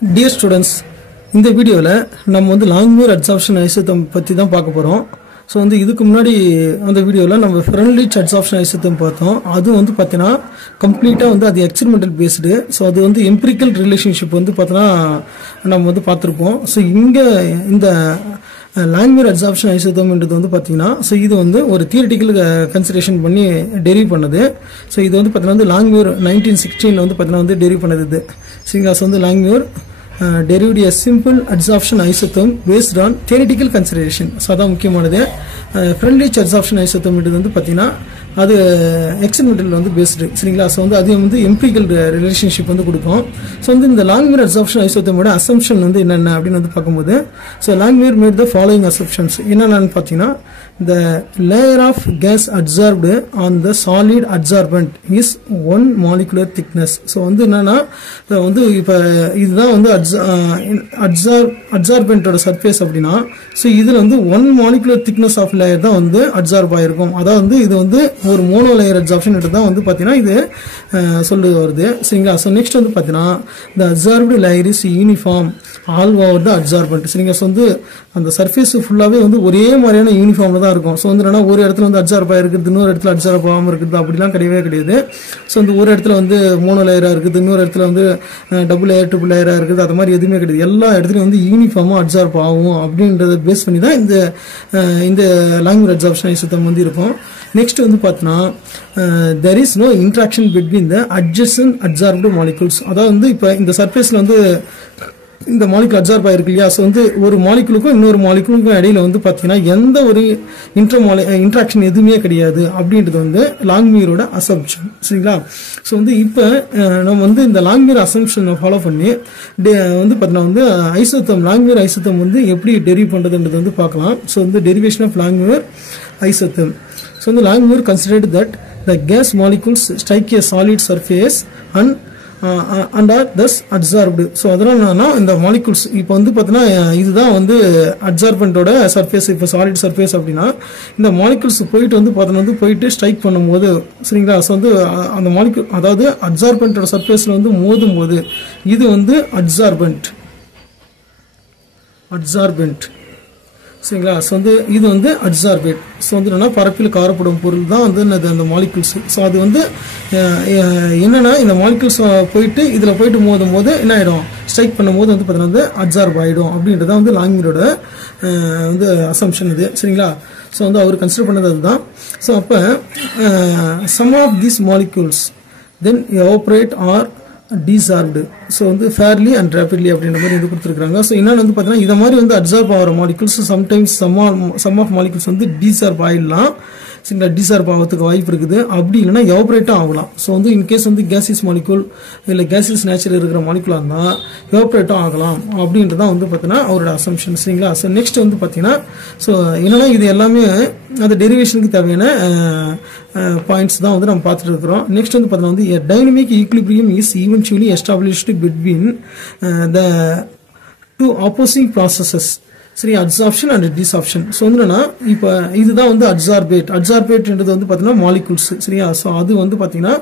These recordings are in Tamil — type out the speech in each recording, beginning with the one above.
Dear students, in the video நம்ம வந்து Langmuir adsorption isotherm பத்தி தான் பார்க்க போறோம். சோ வந்து இதுக்கு முன்னாடி அந்த வீடியோல நம்ம Freundlich adsorption isotherm பார்த்தோம். அது வந்து பார்த்தீனா கம்ப்ளீட்டா வந்து அது எக்ஸ்பெரிமெண்டல் பேஸ்டு. சோ அது வந்து எம்பிரிக்கல் ரிலேஷன்ஷிப் வந்து பார்த்தீனா நம்ம வந்து பார்த்திருப்போம். சோ இங்க இந்த Langmuir adsorption isotherm ன்றது வந்து பாத்தீங்கன்னா சோ இது வந்து ஒரு தியரிட்டிக்கல் கன்சிடரேஷன் பண்ணி டெரைவ் பண்ணது. சோ இது வந்து பாத்தீங்கன்னா வந்து Langmuir 1916 ல வந்து பாத்தீங்கன்னா வந்து டெரைவ் பண்ணது இது. சரிங்களா சோ வந்து Langmuir derived a simple adsorption isotherm based on theoretical consideration. So அதான் முக்கியமானது. Freundlich adsorption isotherm ன்றது வந்து பாத்தீங்கன்னா அது எக்ஸ்பெரிமெண்டல் வந்து பேஸ்டு. சரிங்களா சோ வந்து அது வந்து எம்பிரிக்கல் ரிலேஷன்ஷிப் வந்து கொடுக்கும். சோ வந்து இந்த Langmuir adsorption isotherm ஓட அசம்ப்ஷன் வந்து என்னென்ன அப்படினு வந்து பாக்கும்போது so Langmuir made the following assumptions. என்னென்னன்னு பாத்தீங்கன்னா the layer of gas adsorbed on the solid adsorbent is 1 molecular thickness. So வந்து என்னன்னா வந்து இப்ப இதுதான் வந்து adsorbent ஓட சர்ஃபேஸ் அப்படினா சோ இதுல வந்து 1 molecular thickness of layer தான் வந்து adsorb ஆயிருக்கும். அதாவது வந்து இது வந்து ஒரு மோனோ லேயர் adsorption தான் வந்து பாத்தீனா இது சொல்ல வருது. சரிங்களா சோ நெக்ஸ்ட் வந்து பாத்தீனா the adsorbed layer is uniform all over the adsorbent. சரிங்களா சோ வந்து அந்த சர்ஃபேஸ் ஃபுல்லாவே வந்து ஒரே மாதிரியான யூனிஃபார்ம்ல தான் இருக்கும். சோ வந்து என்னன்னா ஒரு இடத்துல வந்து adsorb ஆயிருக்குது, இன்னொரு இடத்துல adsorb ஆகாம இருக்குது, அப்படிலாம் கிடையவே கிடையாது. சோ வந்து ஒரு இடத்துல வந்து மோனோ லேயரா இருக்குது, இன்னொரு இடத்துல வந்து டபுள் லேயர் ட்ரிபிள் லேயரா இருக்குது, அது மாதிரி எதுவுமே கிடையாது. எல்லா இடத்துலயும் வந்து யூனிஃபார்மா adsorb ஆகும் அப்படின்றத பேஸ் பண்ணி தான் இந்த Langmuir adsorption isotherm வந்து இருக்கும். நெக்ஸ்ட் வந்து பார்த்தீங்கன்னா there is no interaction between the adjacent adsorbed molecules. அதாவது வந்து இப்போ இந்த சர்ஃபேஸ்ல வந்து இந்த மாலிகுல் அப்சார்ப் ஆயிருக்கு இல்லையா சோ வந்து ஒரு மாலிகுலுக்கும் இன்னொரு மாலிகுலுக்கும் இடையில வந்து பாத்தீங்கன்னா எந்த ஒரு இன்டராக்ஷன் எதுவுமே கிடையாது அப்படின்றது வந்து Langmuir-ஓட அசம்ப்ஷன். சரிங்களா சோ வந்து இப்போ நம்ம வந்து இந்த Langmuir அசம்ப்ஷனை ஃபாலோ பண்ணி வந்து பாத்தீங்கன்னா வந்து Langmuir isotherm வந்து எப்படி டெரைவ் பண்றதுன்றது வந்து பார்க்கலாம். சோ வந்து derivation of Langmuir isotherm. So the Langmuir considered that the gas molecules strike a solid surface and are thus adsorbed. So அதனால இந்த molecules இப்போ வந்து பார்த்தீங்கன்னா இதுதான் வந்து adsorbent-ஓட சர்ஃபேஸ். இப்போ சாலிட் சர்ஃபேஸ் அப்படின்னா இந்த molecules போயிட்டு வந்து பார்த்தீங்கன்னா வந்து போயிட்டு ஸ்ட்ரைக் பண்ணும்போது சரிங்களா ஸோ வந்து அந்த molecule அதாவது adsorbent-ஓட சர்ஃபேஸ்ல வந்து மோதும் போது இது வந்து adsorbent சரிங்களா சோ வந்து இது வந்து adsorbate. சோ வந்து என்னன்னா பரப்பில் காரப்படும் பொருள் தான் வந்து அந்த மாலிகுல்ஸ். சோ அது வந்து என்னன்னா இந்த மாலிகுல்ஸ் போயிட்டு இதுல போயிட்டு மோதும் போது என்ன ஆயிடும் ஸ்ட்ரைக் பண்ணும்போது வந்து பார்த்தீங்கன்னா வந்து adsorb ஆயிடும் அப்படின்றத வந்து Langmuir-ஓட வந்து அசம்ப்ஷன் இது. சரிங்களா சோ வந்து அவர் கன்சிடர் பண்ணது அதுதான். சோ அப்ப some of these molecules then evaporate or desorbed. So வந்து fairly and rapidly அப்படின்ற மாதிரி இது கொடுத்துருக்காங்க. ஸோ இன்னொன்று வந்து பார்த்தீங்கன்னா இதை மாதிரி வந்து adsorb ஆகிற molecules sometimes some of molecules வந்து desorb ஆயிடலாம். சரிங்களா டிசார்ப் ஆகிறதுக்கு வாய்ப்பு இருக்குது. அப்படி இல்லைன்னா எவாபரேட்டும் ஆகலாம். ஸோ வந்து இன்கேஸ் வந்து கேசியஸ் மாலிகுல் இல்லை கேசியஸ் நேச்சர் இருக்கிற மாலிகுலாக இருந்தால் எவாபரேட்டும் ஆகலாம் அப்படின்றதான் வந்து பார்த்தீங்கன்னா அவரோட அசம்ப்ஷன். சரிங்களா ஸோ நெக்ஸ்ட் வந்து பார்த்தீங்கன்னா ஸோ என்னன்னா இது எல்லாமே அந்த டெரிவேஷனுக்கு தேவையான பாயிண்ட்ஸ் தான் வந்து நம்ம பார்த்துட்டு இருக்கிறோம். நெக்ஸ்ட் வந்து பார்த்தீங்கன்னா வந்து dynamic equilibrium is eventually established between the two opposing processes. சரி அப்சார்ப்ஷன் அண்ட் டிசார்ப்ஷன். ஸோ வந்து என்னன்னா இப்போ இதுதான் வந்து அப்சார்பேட்ன்றது வந்து பார்த்தீங்கன்னா மாலிகுல்ஸ். சரியா ஸோ அது வந்து பார்த்தீங்கன்னா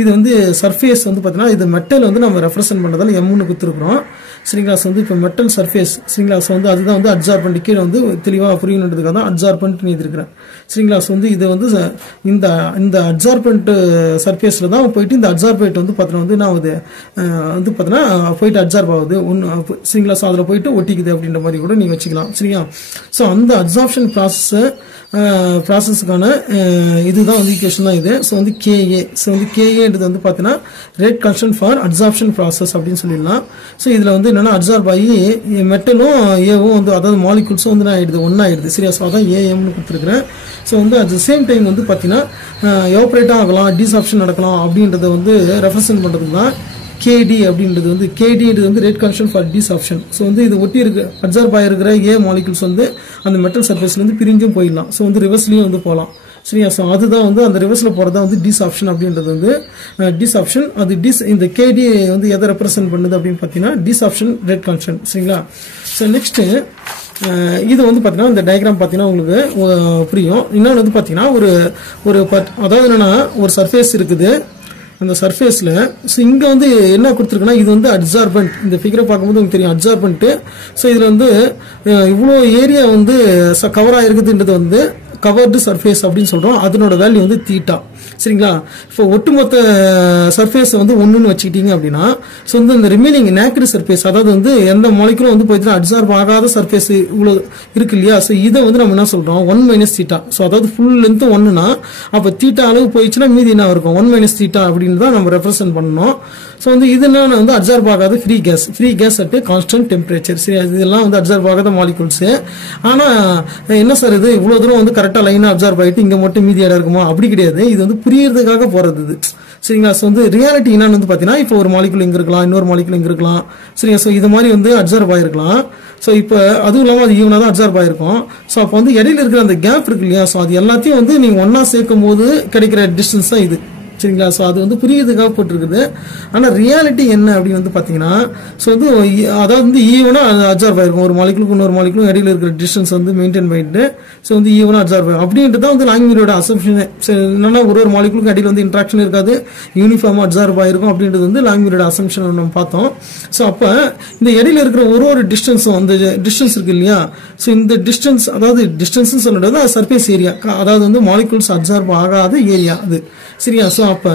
இது வந்து சர்ஃபேஸ் வந்து பார்த்தீங்கன்னா இது மெட்டல் வந்து நம்ம ரெப்ரசென்ட் பண்ணுறதால M1 கொடுத்துருக்குறோம். சரிங்களா ஸோ வந்து இப்போ மெட்டல் சர்ஃபேஸ் சரிங்களா ஸோ வந்து அதுதான் வந்து அப்சார்பன்ட் கீழே வந்து தெளிவாக புரியணுன்றதுக்காக தான் அப்சார்பன்ட் எழுதிருக்கிறேன். சரிங்களா ஸோ வந்து இது வந்து இந்த அப்சார்பன்ட் சர்ஃபேஸில் தான் போயிட்டு இந்த அப்சார்பேட் வந்து பார்த்தீங்கன்னா வந்து நான் வந்து பார்த்தீங்கன்னா போயிட்டு அப்சார்ப் ஆகுது ஒன்று. சரிங்களா ஸோ அதில் போயிட்டு ஒட்டிக்குது அப்படின்ற மாதிரி கூட நீங்கள் வச்சுக்கலாம். சரியா சோ அந்த அப்சார்ப்ஷன் ப்ராசஸ்க்கான இதுதான் வந்து ஈக்குவேஷன் தான் இது. ஸோ வந்து KA. ஸோ வந்து KAன்றது வந்து பார்த்தீங்கன்னா rate constant for absorption process அப்படின்னு சொல்லிடலாம். ஸோ இதில் வந்து என்னன்னா அப்சார்ப் ஆகி மெட்டலும் ஏவும் வந்து அதாவது மாலிகுல்ஸும் வந்து ஆயிடுது ஒன்னாயிடுது. சரியா ஸோ அதான் AMனு கொடுத்துருக்கிறேன். ஸோ வந்து அட் த சேம் டைம் வந்து பார்த்தீங்கன்னா எவாபரேட்டும் ஆகலாம் டிசார்ப்ஷன் நடக்கலாம் அப்படின்றத வந்து ரெப்ரசென்ட் பண்ணுறதுக்கு தான் KD அப்படின்றது வந்து KDன்றது வந்து ரேட் கான்ஸ்டன்ட் ஃபார் டிசார்ப்ஷன். ஸோ வந்து இது ஒட்டி இருக்கு அப்சார்ப் ஆகிருக்கிற மாலிகுல்ஸ் வந்து அந்த மெட்டல் சர்ஃபேஸ்ல இருந்து பிரிஞ்சும் போயிடலாம். ஸோ வந்து ரிவர்ஸ்லயும் வந்து போகலாம். சரியா ஸோ அதுதான் வந்து அந்த ரிவர்ஸ்ல போறதா வந்து டிசார்ப்ஷன் அப்படின்றது வந்து டிசார்ப்ஷன். அது இந்த KD வந்து எதை ரெப்ரசென்ட் பண்ணுது அப்படின்னு பார்த்தீங்கன்னா டிசார்ப்ஷன் ரேட் கான்ஸ்டன்ட். சரிங்களா ஸோ நெக்ஸ்ட் இது வந்து பார்த்தீங்கன்னா இந்த டயக்ராம் பார்த்தீங்கன்னா உங்களுக்கு புரியும். இன்னொன்று வந்து பார்த்தீங்கன்னா ஒரு அதாவது என்னன்னா ஒரு சர்ஃபேஸ் இருக்குது அந்த சர்ஃபேஸ்ல. ஸோ இங்க வந்து என்ன கொடுத்துருக்குன்னா இது வந்து அட்சார்பன்ட். இந்த ஃபிகரை பார்க்கும்போது உங்களுக்கு தெரியும் அட்சார்பன்ட். ஸோ இதுல வந்து இவ்வளோ ஏரியா வந்து கவர் ஆயிருக்குதுன்றது வந்து கவர்டு சர்ஃபேஸ் அப்படின்னு சொல்றோம். அதனோட வேல்யூ வந்து தீட்டா. சரிங்களா? இப்போ ஒட்டுமொத்த சர்ஃபேஸ் வந்து ஒன்றுன்னு வச்சுக்கிட்டீங்க அப்படின்னா ஸோ வந்து இந்த ரிமைனிங் நேக்கடு சர்ஃபேஸ், அதாவது வந்து எந்த மாலிகுலும் வந்து போயிட்டு அட்சார்ப் ஆகாத சர்ஃபேஸ் இவ்வளோ இருக்கு இல்லையா? ஸோ இதை வந்து நம்ம என்ன சொல்றோம் 1 - தீட்டா. ஸோ அதாவது ஃபுல் லென்த் 1னா அப்போ தீட்டா அளவு போயிடுச்சுன்னா மீதி என்ன இருக்கும் 1 - தீட்டா அப்படின்னு தான் நம்ம ரெப்ரசென்ட் பண்ணணும். ஸோ வந்து இதெல்லாம் வந்து அட்சார்ப் ஆகாத free gas at constant temperature. சரி, இதெல்லாம் வந்து அட்சார்ப் ஆகாத மாலிகுல்ஸ். ஆனா என்ன சார் இது இவ்வளவு தூரம் வந்து கரெக்டா லைனா அப்சர்வ் ஆயிட்டு இங்க மட்டும் மீதி இடம் இருக்குமா? அப்படி கிடையாது. இது வந்து புரியறதுக்காக போறது இது. சரிங்களா? ஸோ வந்து ரியாலிட்டி என்னன்னு வந்து பாத்தீங்கன்னா இப்போ ஒரு மாலிகுல் இங்க இருக்கலாம், இன்னொரு மாலிகுல் இங்க இருக்கலாம். சரிங்களா? ஸோ இது மாதிரி வந்து அப்சர்வ் ஆயிருக்கலாம். ஸோ இப்போ அதுவும் இல்லாமல் அது ஈவனாக தான் அப்சர்வ் ஆயிருக்கும். ஸோ அப்போ வந்து இடையில இருக்கிற அந்த கேப் இருக்கு இல்லையா? ஸோ அது எல்லாத்தையும் வந்து நீங்க ஒன்னா சேர்க்கும் போது கிடைக்கிற டிஸ்டன்ஸ் தான் இது. சரிங்களா? ஸோ அது வந்து புரியுறதுக்காக போட்டிருக்குது. ஆனால் ரியாலிட்டி என்ன அப்படின்னு வந்து பார்த்தீங்கன்னா ஸோ வந்து அதாவது வந்து ஈவனாக அப்சர்வ் ஆயிருக்கும். ஒரு மாலிகுலுக்கு இன்னொரு மாலிகுலும் இடையில இருக்கிற டிஸ்டன்ஸ் வந்து மெயின்டைன் பண்ணிட்டு ஸோ வந்து ஈவனாக அப்சர்வ் ஆகும். அப்படின்றது தான் வந்து லாங்குவேஜோட அசம்ஷன். என்னன்னா ஒரு மாலிகுலுக்கு இடையில வந்து இன்ட்ராக்ஷன் இருக்காது, யூனிஃபார்மாக அப்சர்வ் ஆயிருக்கும் அப்படின்றது வந்து லாங்குவேஜோட அசம்ஷன் நம்ம பார்த்தோம். ஸோ அப்போ இந்த இடையில இருக்கிற ஒரு டிஸ்டன்ஸும் அந்த டிஸ்டன்ஸ் இருக்கு இல்லையா? ஸோ இந்த டிஸ்டன்ஸ், அதாவது டிஸ்டன்ஸ் சொல்றது சர்ஃபேஸ் ஏரியா, அதாவது வந்து மாலிகுல்ஸ் அப்சர்வ் ஆகாத ஏரியா அது. சரியா? ஸோ அப்போ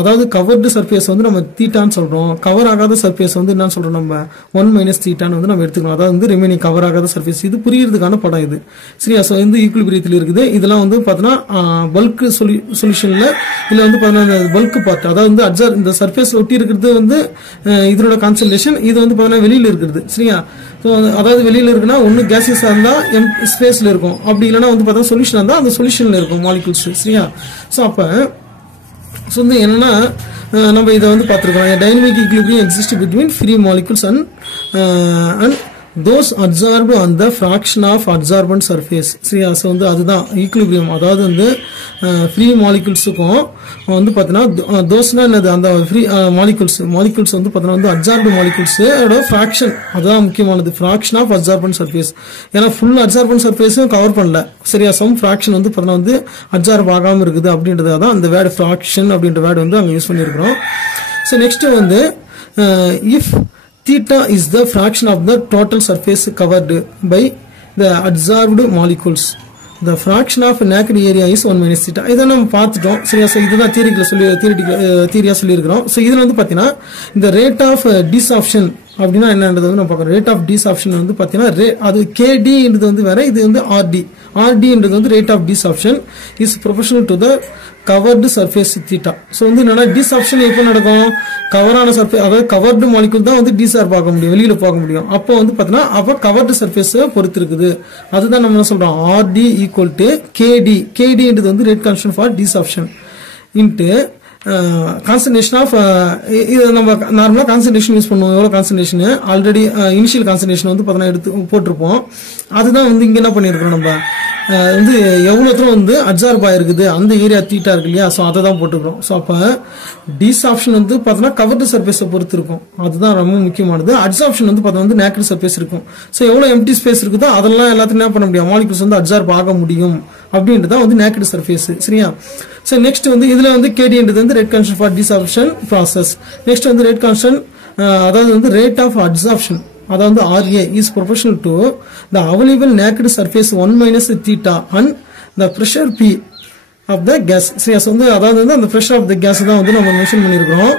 அதாவது கவர்டு சர்ஃபேஸ் வந்து நம்ம தீட்டான்னு சொல்றோம், கவர் ஆகாத சர்ஃபேஸ் வந்து என்ன சொல்றோம் நம்ம 1 - தீட்டான்னு வந்து நம்ம எடுத்துக்கணும். அதாவது வந்து ரிமைனிங் கவர் ஆகாத சர்ஃபேஸ். இது புரியறதுக்கான படம் இது. சரியா? ஸோ வந்து ஈக்குலிபிரியத்தில் இருக்குது. இதெல்லாம் வந்து பார்த்தோன்னா பல்க் சொல்யூஷன்ல இதுல வந்து பார்த்தோன்னா பல்க் பார்ட், அதாவது வந்து இந்த சர்ஃபேஸ் ஒட்டி இருக்கிறது வந்து இதனோட கான்சன்ட்ரேஷன். இது வந்து பார்த்தோன்னா வெளியில இருக்கிறது. சரியா? ஸோ அதாவது வெளியில இருக்குன்னா ஒன்று கேசியஸா இருந்தா ஸ்பேஸ்ல இருக்கும், அப்படி இல்லைன்னா வந்து பார்த்தா சொல்யூஷன் இருந்தா அந்த சொல்யூஷன்ல இருக்கும் மாலிகுல்ஸ். சரியா? ஸோ அப்ப ஸோ வந்து என்னன்னா நம்ம இதை வந்து பார்த்துருக்கோம். Dynamic equilibrium exist between free molecules and those absorbed on the fraction of absorbent surface. சரியா? ஸோ வந்து அதுதான் ஈக்குலிபிரியம். அதாவது வந்து ஃப்ரீ மாலிகுல்ஸுக்கும் வந்து பார்த்தீங்கன்னா தோஸ்னா என்னது அந்த ஃப்ரீ மாலிகுல்ஸ் வந்து பார்த்தீங்கன்னா வந்து அப்சார்ப்டு மாலிகுல்ஸோட ஃப்ராக்ஷன், அதுதான் முக்கியமானது. Fraction of absorbent surface. ஏன்னா ஃபுல் அப்சார்பன்ட் சர்ஃபேஸும் கவர் பண்ணல. சரியா? சம் ஃப்ராக்ஷன் வந்து பார்த்தீங்கன்னா வந்து அப்சார்ப் ஆகாமல் இருக்குது அப்படின்றது தான் அந்த வேர்டு ஃப்ராக்ஷன் அப்படின்ற வேர்டு வந்து அங்கே யூஸ் பண்ணியிருக்கிறோம். ஸோ நெக்ஸ்ட் வந்து if theta is the fraction of the total surface covered by the absorbed molecules, the fraction of naked area is 1 - theta. இதை நம்ம பார்த்துட்டோம். சரியா? ஸோ இதுதான் தியரியா சொல்லியிருக்கிறோம். ஸோ இதில் வந்து பார்த்தீங்கன்னா இந்த ரேட் ஆஃப் டிசாப்ஷன் அப்படின்னா என்னன்றது வந்து நம்ம பார்க்கணும். ரேட் ஆஃப் டிசாப்ஷன் வந்து பார்த்தீங்கன்னா அது கேடின்றது வந்து வேற, இது வந்து ஆர்டின்றது வந்து rate of desorption is proportional to the covered surface theta. So வந்து என்னன்னா டிசாப்ஷன் எப்போ நடக்கும்? கவரான சர்ஃபேஸ், அதாவது கவர்டு மாலிகுல் தான் வந்து டிசார் பார்க்க முடியும், வெளியில பார்க்க முடியும். அப்போ வந்து பார்த்தீங்கன்னா அப்போ கவர்டு சர்ஃபேஸ் பொறுத்து இருக்குது. அதுதான் நம்ம என்ன சொல்றோம், ஆர்டி ஈக்குவல் டு கேடின்றது வந்து rate constant for desorption into concentration of, இது நம்ம நார்மலா கான்சன்ட்ரேஷன் யூஸ் பண்ணுவோம். எவ்வளவு கான்சன்ட்ரேஷன் ஆல்ரெடி இனிஷியல் கான்சன்ட்ரேஷன் வந்து பார்த்தீங்கன்னா எடுத்து போட்டிருப்போம். அதுதான் வந்து இங்க என்ன பண்ணிருக்கோம் நம்ம வந்து எவ்வளவு தூரம் வந்து அப்சார்ப் ஆயிருக்குது அந்த ஏரியா தீட்டா இருக்கு இல்லையா? ஸோ அதை தான் போட்டுக்கிறோம். ஸோ அப்போ டிசாப்ஷன் வந்து பார்த்தீங்கன்னா கவர்டு சர்ஃபேஸை பொறுத்து இருக்கும். அதுதான் ரொம்ப முக்கியமானது. அப்சார்ப்ஷன் வந்து பார்த்தா வந்து நேக்கட் சர்ஃபேஸ் இருக்கும். ஸோ எவ்வளவு எம்டி ஸ்பேஸ் இருக்குதோ அதெல்லாம் எல்லாத்தையும் என்ன பண்ண முடியும், மாலிகுல்ஸ் வந்து அப்சார்ப் ஆக முடியும் அப்படின்றது வந்து நேக்கட் சர்ஃபேஸ். சரியா? ஸோ நெக்ஸ்ட் வந்து இதுல வந்து கேடின்றது வந்து rate constant for desorption process. Next வந்து ரேட் கான்ஸ்டன்ட், அதாவது வந்து ரேட் ஆஃப் அப்சார்ப்ஷன், அதாவது RA is proportional to the available naked surface 1 - theta and the pressure P of the gas. சரியா? வந்து அதாவது வந்து அந்த pressure of the gas தான் வந்து நம்ம மென்ஷன் பண்ணியிருக்கிறோம்.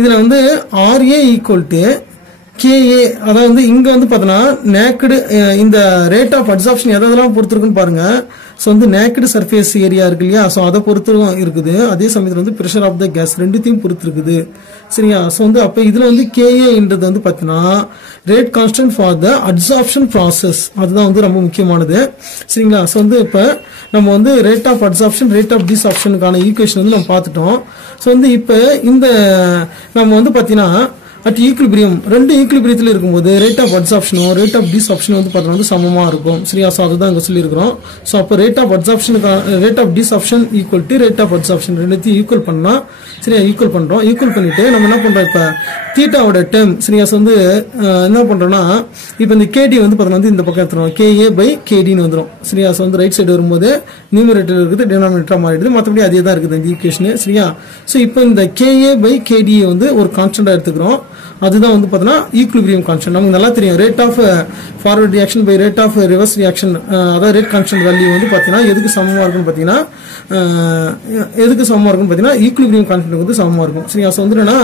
இதுல வந்து RA equal to KA, அதாவது வந்து இங்க வந்து பார்த்தோன்னா நேக்கடு இந்த ரேட் ஆஃப் அப்சார்ப்ஷன் எதெல்லாம் பொறுத்திருக்குன்னு பாருங்க. ஸோ வந்து நேக்கடு சர்ஃபேஸ் ஏரியா இருக்கு இல்லையா? ஸோ அதை பொறுத்து இருக்குது. அதே சமயத்தில் வந்து ப்ரெஷர் ஆஃப் த கேஸ் ரெண்டுத்தையும் பொறுத்து இருக்குது. சரியா? ஸோ வந்து அப்போ இதுல வந்து KAன்றது வந்து பார்த்தீங்கன்னா rate constant for the absorption process. அதுதான் வந்து ரொம்ப முக்கியமானது. சரிங்களா? ஸோ வந்து இப்போ நம்ம வந்து rate of absorption rate of டிசாப்ஷனுக்கான ஈக்குவேஷன் வந்து நம்ம பார்த்துட்டோம். ஸோ வந்து இப்போ இந்த நம்ம வந்து பார்த்தீங்கன்னா அட் ஈக்குலிபிரியம் ரெண்டு ஈக்குலிபிரியத்தில் இருக்கும்போது ரேட் ஆஃப் அப்சார்ப்ஷனும் ரேட் ஆஃப் டிசார்ப்ஷனும் வந்து பார்த்தீங்கன்னா வந்து சமமாக இருக்கும் சரியா ஸோ அதுதான் இங்கே சொல்லியிருக்கிறோம் ஸோ அப்போ ரேட் ஆஃப் அப்சார்ப்ஷனுக்கு rate of desorption equal to rate of absorption ரெண்டுத்தையும் ஈக்குவல் பண்ணலாம் சரியா ஈக்குவல் பண்ணுறோம் ஈக்குவல் பண்ணிட்டு நம்ம என்ன பண்ணுறோம் இப்போ தீட்டாவோட டேர்ம் சரியா வந்து என்ன பண்ணுறோம்னா இப்போ இந்த கேடி வந்து பார்த்தீங்கன்னா வந்து இந்த பக்கம் எடுத்துருவோம் கேஏ பை கேடின்னு வந்துடும் சரியா ஸோ வந்து ரைட் சைடு வரும்போது நியூமரேட்டர் இருக்குது டினாமினேட்டராக மாறிடுது மற்றபடி அதே தான் இருக்குது இந்த ஈக்குவேஷனு சரியா ஸோ இப்போ இந்த கேஏ பை கேடியை வந்து ஒரு கான்ஸ்டன்டாக எடுத்துக்கிறோம் அதுதான் வந்து பார்த்தீங்கன்னா ஈக்குலிபிரியம் கான்ஸ்டன்ட் நமக்கு நல்லா தெரியும் rate of forward reaction by rate of reverse reaction அதாவது ரேட் கான்ஸ்டன்ட் வேல்யூ வந்து பார்த்தீங்கன்னா எதுக்கு சமமாக இருக்குன்னு பார்த்தீங்கன்னா ஈக்குலிபிரியம் கான்ஸ்டன்ட் வந்து சமமாக இருக்கும் சரியா ஸோ வந்து என்னன்னா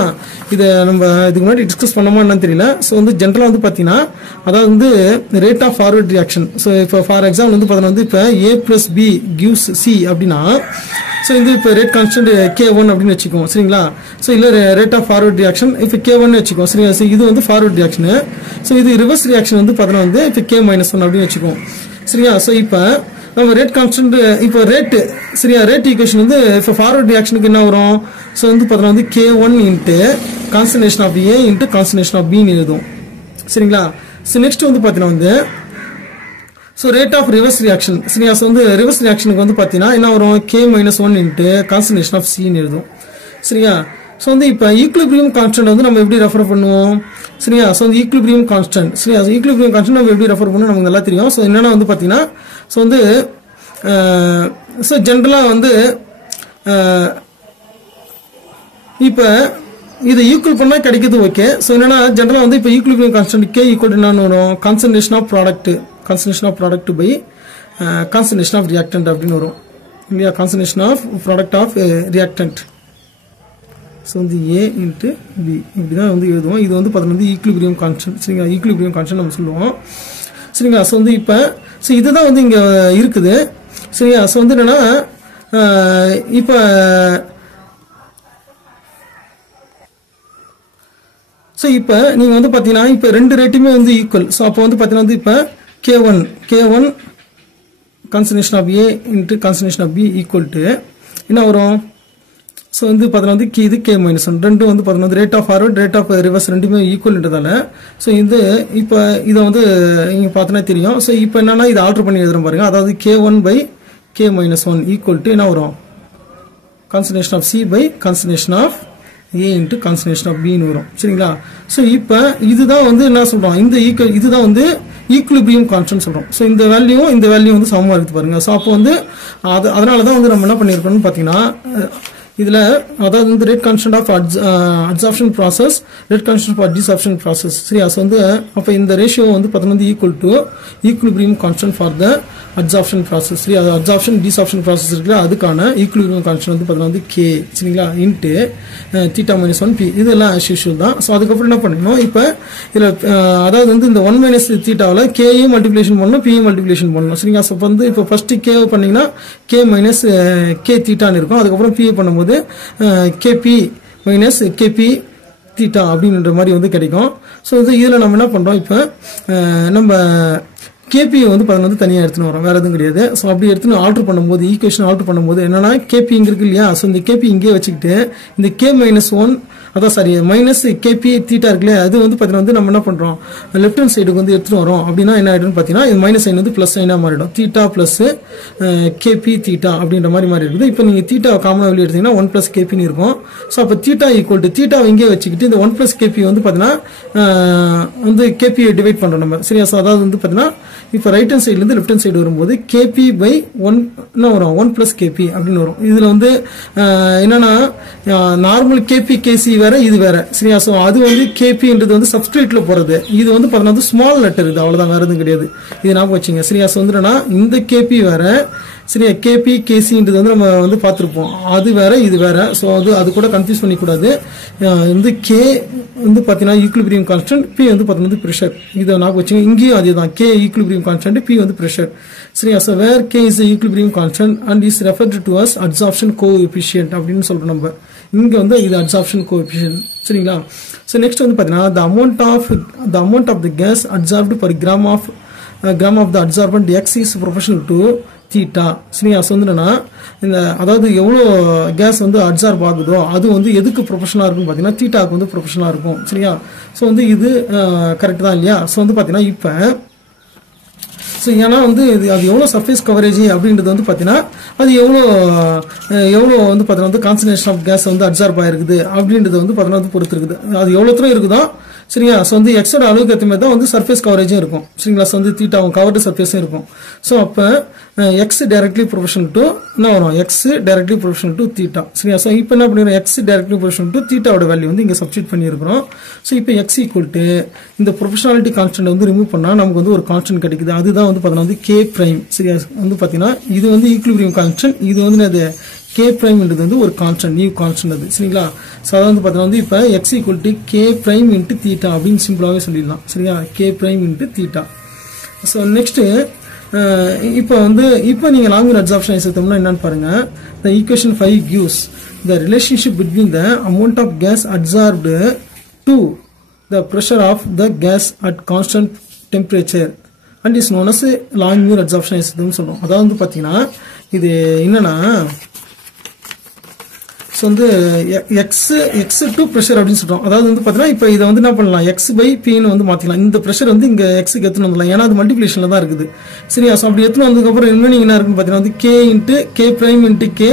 இதை நம்ம இதுக்கு முன்னாடி டிஸ்கஸ் பண்ணோமா என்னன்னு தெரியல ஸோ வந்து ஜென்ரலாக வந்து பார்த்தீங்கன்னா அதாவது வந்து rate of forward reaction so இப்போ ஃபார் எக்ஸாம்பிள் வந்து பார்த்தீங்கன்னா வந்து இப்போ A plus B gives C அப்படின்னா ஸோ இது இப்போ ரேட் கான்ஸ்டன்ட் K1 அப்படின்னு வச்சுக்கோம் சரிங்களா ஸோ இல்லை ரேட் ஆஃப் ஃபார்வர்ட் ரியாக்ஷன் இப்போ K1 வச்சுக்கோம் சரியா ஸோ இது வந்து ஃபார்வர்ட் ரியாக்ஷனு ஸோ இது ரிவர்ஸ் ரியாக்ஷன் வந்து பார்த்தீங்கன்னா வந்து இப்போ K-1 அப்படின்னு வச்சுக்கோம் சரியா ஸோ இப்போ நம்ம ரேட் கான்ஸ்டன்ட் இப்போ ரேட்டு சரியா ரேட் ஈக்குவேஷன் வந்து இப்போ ஃபார்வர்ட் ரியாக்ஷனுக்கு என்ன வரும் ஸோ வந்து பார்த்தீங்கன்னா வந்து K1 into concentration of A into concentration of பின்னு எழுதும் சரிங்களா ஸோ நெக்ஸ்ட் வந்து பார்த்தீங்கன்னா வந்து so rate of reverse reaction சரியா ஸோ வந்து ரிவர்ஸ் ரியாக்ஷனுக்கு வந்து பார்த்தீங்கன்னா என்ன வரும் K-1 இன்ட்டு கான்சன்ட்ரேஷன் ஆஃப் சின்னு எழுதும் சரியா ஸோ வந்து இப்போ ஈக்குலிபிரியம் கான்ஸ்டன்ட் வந்து நம்ம எப்படி ரெஃபர் பண்ணுவோம் சரியா ஸோ வந்து ஈக்குலிபிரியம் கான்ஸ்டன்ட் சரியா ஈக்குலிபிரியம் கான்ஸ்டன்ட் நம்ம எப்படி ரெஃபர் பண்ணுவோம் நமக்கு நல்லா தெரியும் ஸோ என்னன்னா வந்து பார்த்தீங்கன்னா ஸோ வந்து ஸோ ஜென்ரலாக வந்து இப்போ இதை ஈக்குவல் பண்ணால் கிடைக்கிறது ஓகே ஸோ என்னன்னா ஜென்ரலாக வந்து இப்போ ஈக்குலிபிரியம் கான்ஸ்டன்ட் K ஈக்குவல் என்னன்னு வரும் concentration of product by concentration of reactant அப்படின்னு வரும் இல்லையா concentration of product of reactant so வந்து ஏ இன்ட்டு பி இப்படி தான் வந்து எழுதுவோம் இது வந்து பார்த்தீங்கன்னா ஈக்குலிபிரியம் கான்ஸ்டன்ட் சரிங்களா ஈக்குலிபிரியம் கான்ஸ்டன்ட் நம்ம சொல்லுவோம் சரிங்களா ஸோ வந்து இப்போ ஸோ இதுதான் வந்து இங்கே இருக்குது சரியா ஸோ வந்து என்னன்னா இப்போ ஸோ இப்போ நீங்கள் வந்து பார்த்தீங்கன்னா இப்போ ரெண்டு ரேட்டுமே வந்து ஈக்குவல் ஸோ அப்போ வந்து பார்த்தீங்கன்னா வந்து இப்போ K1 concentration of A into concentration of B equal to என்ன வரும் ஸோ வந்து பார்த்தீங்கன்னா வந்து இது K-1 ரெண்டும் வந்து பார்த்தீங்கன்னா rate of forward rate of reverse ரெண்டுமே ஈக்குவல்ன்றதால ஸோ இது இப்போ இதை வந்து நீங்கள் பார்த்தோன்னா தெரியும் ஸோ இப்போ என்னன்னா இதை ஆல்டர் பண்ணி எழுதுறோம் பாருங்க அதாவது K1 by K-1 equal to என்ன வரும் concentration of C by concentration of A into concentration of பின்னு வரும் சரிங்களா ஸோ இப்போ இதுதான் வந்து என்ன சொல்கிறோம் இதுதான் வந்து ஈக்குலிபிரியம் கான்ஸ்டன்ட் சொல்கிறோம் ஸோ இந்த வேல்யூ வந்து சமமாக இருக்குது பாருங்க ஸோ அப்போ வந்து அதனால தான் வந்து நம்ம என்ன பண்ணியிருக்கோம்னு பார்த்தீங்கன்னா இதில் அதாவது வந்து rate constant of absorption process rate constant for desorption process சரியா ஸோ வந்து அப்போ இந்த ரேஷியோ வந்து பார்த்தீங்கன்னா equal to equilibrium constant for the absorption process சரி அது அப்சார்ப்ஷன் டிசார்ப்ஷன் ப்ராசஸ் இருக்குல்ல அதுக்கான ஈக்குலிபிரியம் கான்ஸ்டன்ட் வந்து பார்த்தீங்கன்னா வந்து K சரிங்களா இன்ட்டு θ-1 P இதெல்லாம் ஆஸ் யூஷுவல் தான் ஸோ அதுக்கப்புறம் என்ன பண்ணணும் இப்போ இதில் அதாவது வந்து இந்த 1 - θவில் கேயும் மல்டிப்ளிகேஷன் பண்ணணும் பியும் மல்டிப்ளிகேஷன் பண்ணணும் சரிங்களா ஸோ வந்து இப்போ ஃபர்ஸ்ட் K பண்ணீங்கன்னா K மைனஸ் K தீட்டான்னு இருக்கும் அதுக்கப்புறம் P பண்ணும்போது KP மைனஸ் KP தீட்டா அப்படின்ற மாதிரி வந்து கிடைக்கும் ஸோ வந்து இதில் நம்ம என்ன பண்ணுறோம் இப்போ நம்ம KP வந்து பார்த்தீங்கன்னா தனியாக எடுத்துன்னு வரோம் வேறு எதுவும் கிடையாது ஸோ அப்படி எடுத்துன்னு ஆல்டர் பண்ணும்போது ஈக்குவேஷன் ஆல்டர் பண்ணும்போது என்னன்னா KP இங்கே இருக்கு இல்லையா ஸோ இந்த KP இங்கே வச்சுக்கிட்டு இந்த K-1 அதான் சாரி மைனஸ் KP தீட்டா இருக்குல்ல அது வந்து பார்த்தீங்கன்னா வந்து நம்ம என்ன பண்ணுறோம் லெஃப்ட் ஹேண்ட் சைடுக்கு வந்து எடுத்துகிட்டு வரோம் அப்படின்னா என்ன ஆகிடும்னு பார்த்தீங்கன்னா இது மைனஸ் சைன் வந்து ப்ளஸ் சைனாக மாறிடும் தீட்டா ப்ளஸ் KP தீட்டா அப்படின்ற மாதிரி மாறி இருக்குது இப்போ நீங்கள் தீட்டா காமனாக வெளியே எடுத்தீங்கன்னா 1 + KPன்னு இருக்கும் ஸோ அப்போ தீட்டா ஈக்குவல் டு தீட்டாவை இங்கே வச்சுக்கிட்டு இந்த 1 + KP வந்து பார்த்தீங்கன்னா வந்து KP டிவைட் பண்ணுறோம் நம்ம சரியா ஸோ அதாவது வந்து பார்த்தீங்கன்னா இப்போ ரைட் ஹேண்ட் சைட்லேருந்து லெஃப்ட் ஹேண்ட் சைடு வரும்போது KP பை 1 என்ன வரும் 1 + KP அப்படின்னு வரும் இதில் வந்து என்னன்னா நார்மல் KP KC வேற இது வேற சரியா ஸோ அது வந்து KPன்றது வந்து சப்ஸ்கிரிப்ட்ல போறது இது வந்து பார்த்தீங்கன்னா ஸ்மால் லெட்டர் இது அவ்வளோதான் வேற எதுவும் கிடையாது இது ஞாபகம் வச்சுங்க சரியா ஸோ வந்து இந்த KP வேற சரியா KP KCன்றது வந்து நம்ம வந்து பார்த்துருப்போம் அது வேற இது வேற ஸோ அது கூட கன்ஃபியூஸ் பண்ணிக்கூடாது வந்து K வந்து பார்த்தீங்கன்னா ஈக்குலிபிரியம் கான்ஸ்டன்ட் P வந்து பார்த்தீங்கன்னா ப்ரெஷர் இதை ஞாபகம் வச்சுங்க இங்கேயும் அதே தான் K ஈக்குலிபிரியம் கான்ஸ்டன்ட் P வந்து ப்ரெஷர் சரியா so where K is equilibrium constant and is referred to as absorption coefficient அப்படின்னு சொல்றோம் நம்ம இங்கே வந்து இது அப்சார்ப்ஷன் கோஎஃபிஷியன்ட் சரிங்களா ஸோ நெக்ஸ்ட் வந்து பார்த்தீங்கன்னா the amount of the gas absorbed per gram of the adsorbent X is proportional to theta. சரியா? ஸோ வந்து என்னன்னா இந்த அதாவது எவ்வளோ கேஸ் வந்து அப்சார்ப் ஆகுதோ அது வந்து எதுக்கு ப்ரொபோஷனலாக இருக்குன்னு பார்த்தீங்கன்னா தீட்டாவுக்கு வந்து ப்ரொபோஷனலாக இருக்கும். சரியா? ஸோ வந்து இது கரெக்ட் தான் இல்லையா? ஸோ வந்து பார்த்தீங்கன்னா இப்போ ஸோ ஏன்னா வந்து அது எவ்வளோ சர்ஃபேஸ் கவரேஜ் அப்படின்றது வந்து பார்த்தீங்கன்னா அது எவ்வளோ வந்து பார்த்தீங்கன்னா வந்து கான்சன்ட்ரேஷன் ஆஃப் கேஸ் வந்து அப்சார்ப் ஆயிருக்குது அப்படின்றது வந்து பார்த்தீங்கன்னா வந்து பொறுத்து இருக்குது. அது எவ்வளோ தூரம் இருக்குதோ சரியா? ஸோ வந்து எக்ஸோட அளவுக்கு ஏற்ற மாதிரி தான் வந்து சர்ஃபேஸ் கவரேஜும் இருக்கும். சரிங்களா? ஸோ வந்து தீட்டாவும் கவர்டு சர்ஃபேஸும் இருக்கும். ஸோ அப்போ எக்ஸ் டைரக்ட்லி ப்ரொபோஷனல் டு என்ன வரும்? X directly proportional to theta. சரியா? ஸோ இப்போ என்ன பண்ணிடுறோம்? எக்ஸ் டைரக்ட்லி ப்ரொபோஷனல் டு தீட்டாவோட வேல்யூ வந்து இங்கே சப்ஸ்டிட் பண்ணியிருக்கிறோம். ஸோ இப்போ எக்ஸ் ஈக்குவல் டு இந்த ப்ரொபோஷனாலிட்டி கான்ஸ்டன்ட் வந்து ரிமூவ் பண்ணால் நமக்கு வந்து ஒரு கான்ஸ்டன்ட் கிடைக்குது. அதுதான் வந்து பார்த்தீங்கன்னா வந்து கே பிரைம். சரியா? வந்து பார்த்தீங்கன்னா இது வந்து ஈக்குலிபிரியம் கான்ஸ்டன்ட், இது வந்து அது கே பிரைம்ன்றது வந்து ஒரு கான்ஸ்டன்ட், நியூ கான்ஸ்டன்ட் அது. சரிங்களா? ஸோ அதாவது வந்து பார்த்தீங்கன்னா வந்து இப்போ X equal to K prime into theta அப்படின்னு சிம்பிளாகவே சொல்லிடலாம். சரியா? K prime into theta. So next இப்போ நீங்கள் லாங் அப்சார்ப்ஷன் ஐசோதர்ம்னா என்னன்னு பாருங்க. The equation 5 gives the relationship between the amount of gas absorbed to the pressure of the gas at constant temperature and is known as long absorption ஐசோதர்ம்னு சொல்றோம். அதாவது வந்து பார்த்தீங்கன்னா இது என்னன்னா ஸோ வந்து எக்ஸ் டு ப்ரெஷர் அப்படின்னு சொல்றோம். அதாவது வந்து பார்த்தீங்கன்னா இப்போ இதை வந்து என்ன பண்ணலாம்? எக்ஸ் பை பின்னு வந்து மாற்றிக்கலாம். இந்த ப்ரெஷர் வந்து இங்கே எக்ஸுக்கு எடுத்துன்னு வந்துடலாம். ஏன்னா அது மல்டிப்ளிகேஷனில் தான் இருக்குது. சரியா? ஸோ அப்படி எடுத்துன்னு வந்ததுக்கப்புறம் ரிமைனிங் என்ன இருக்குன்னு பார்த்தீங்கன்னா வந்து K into K prime into K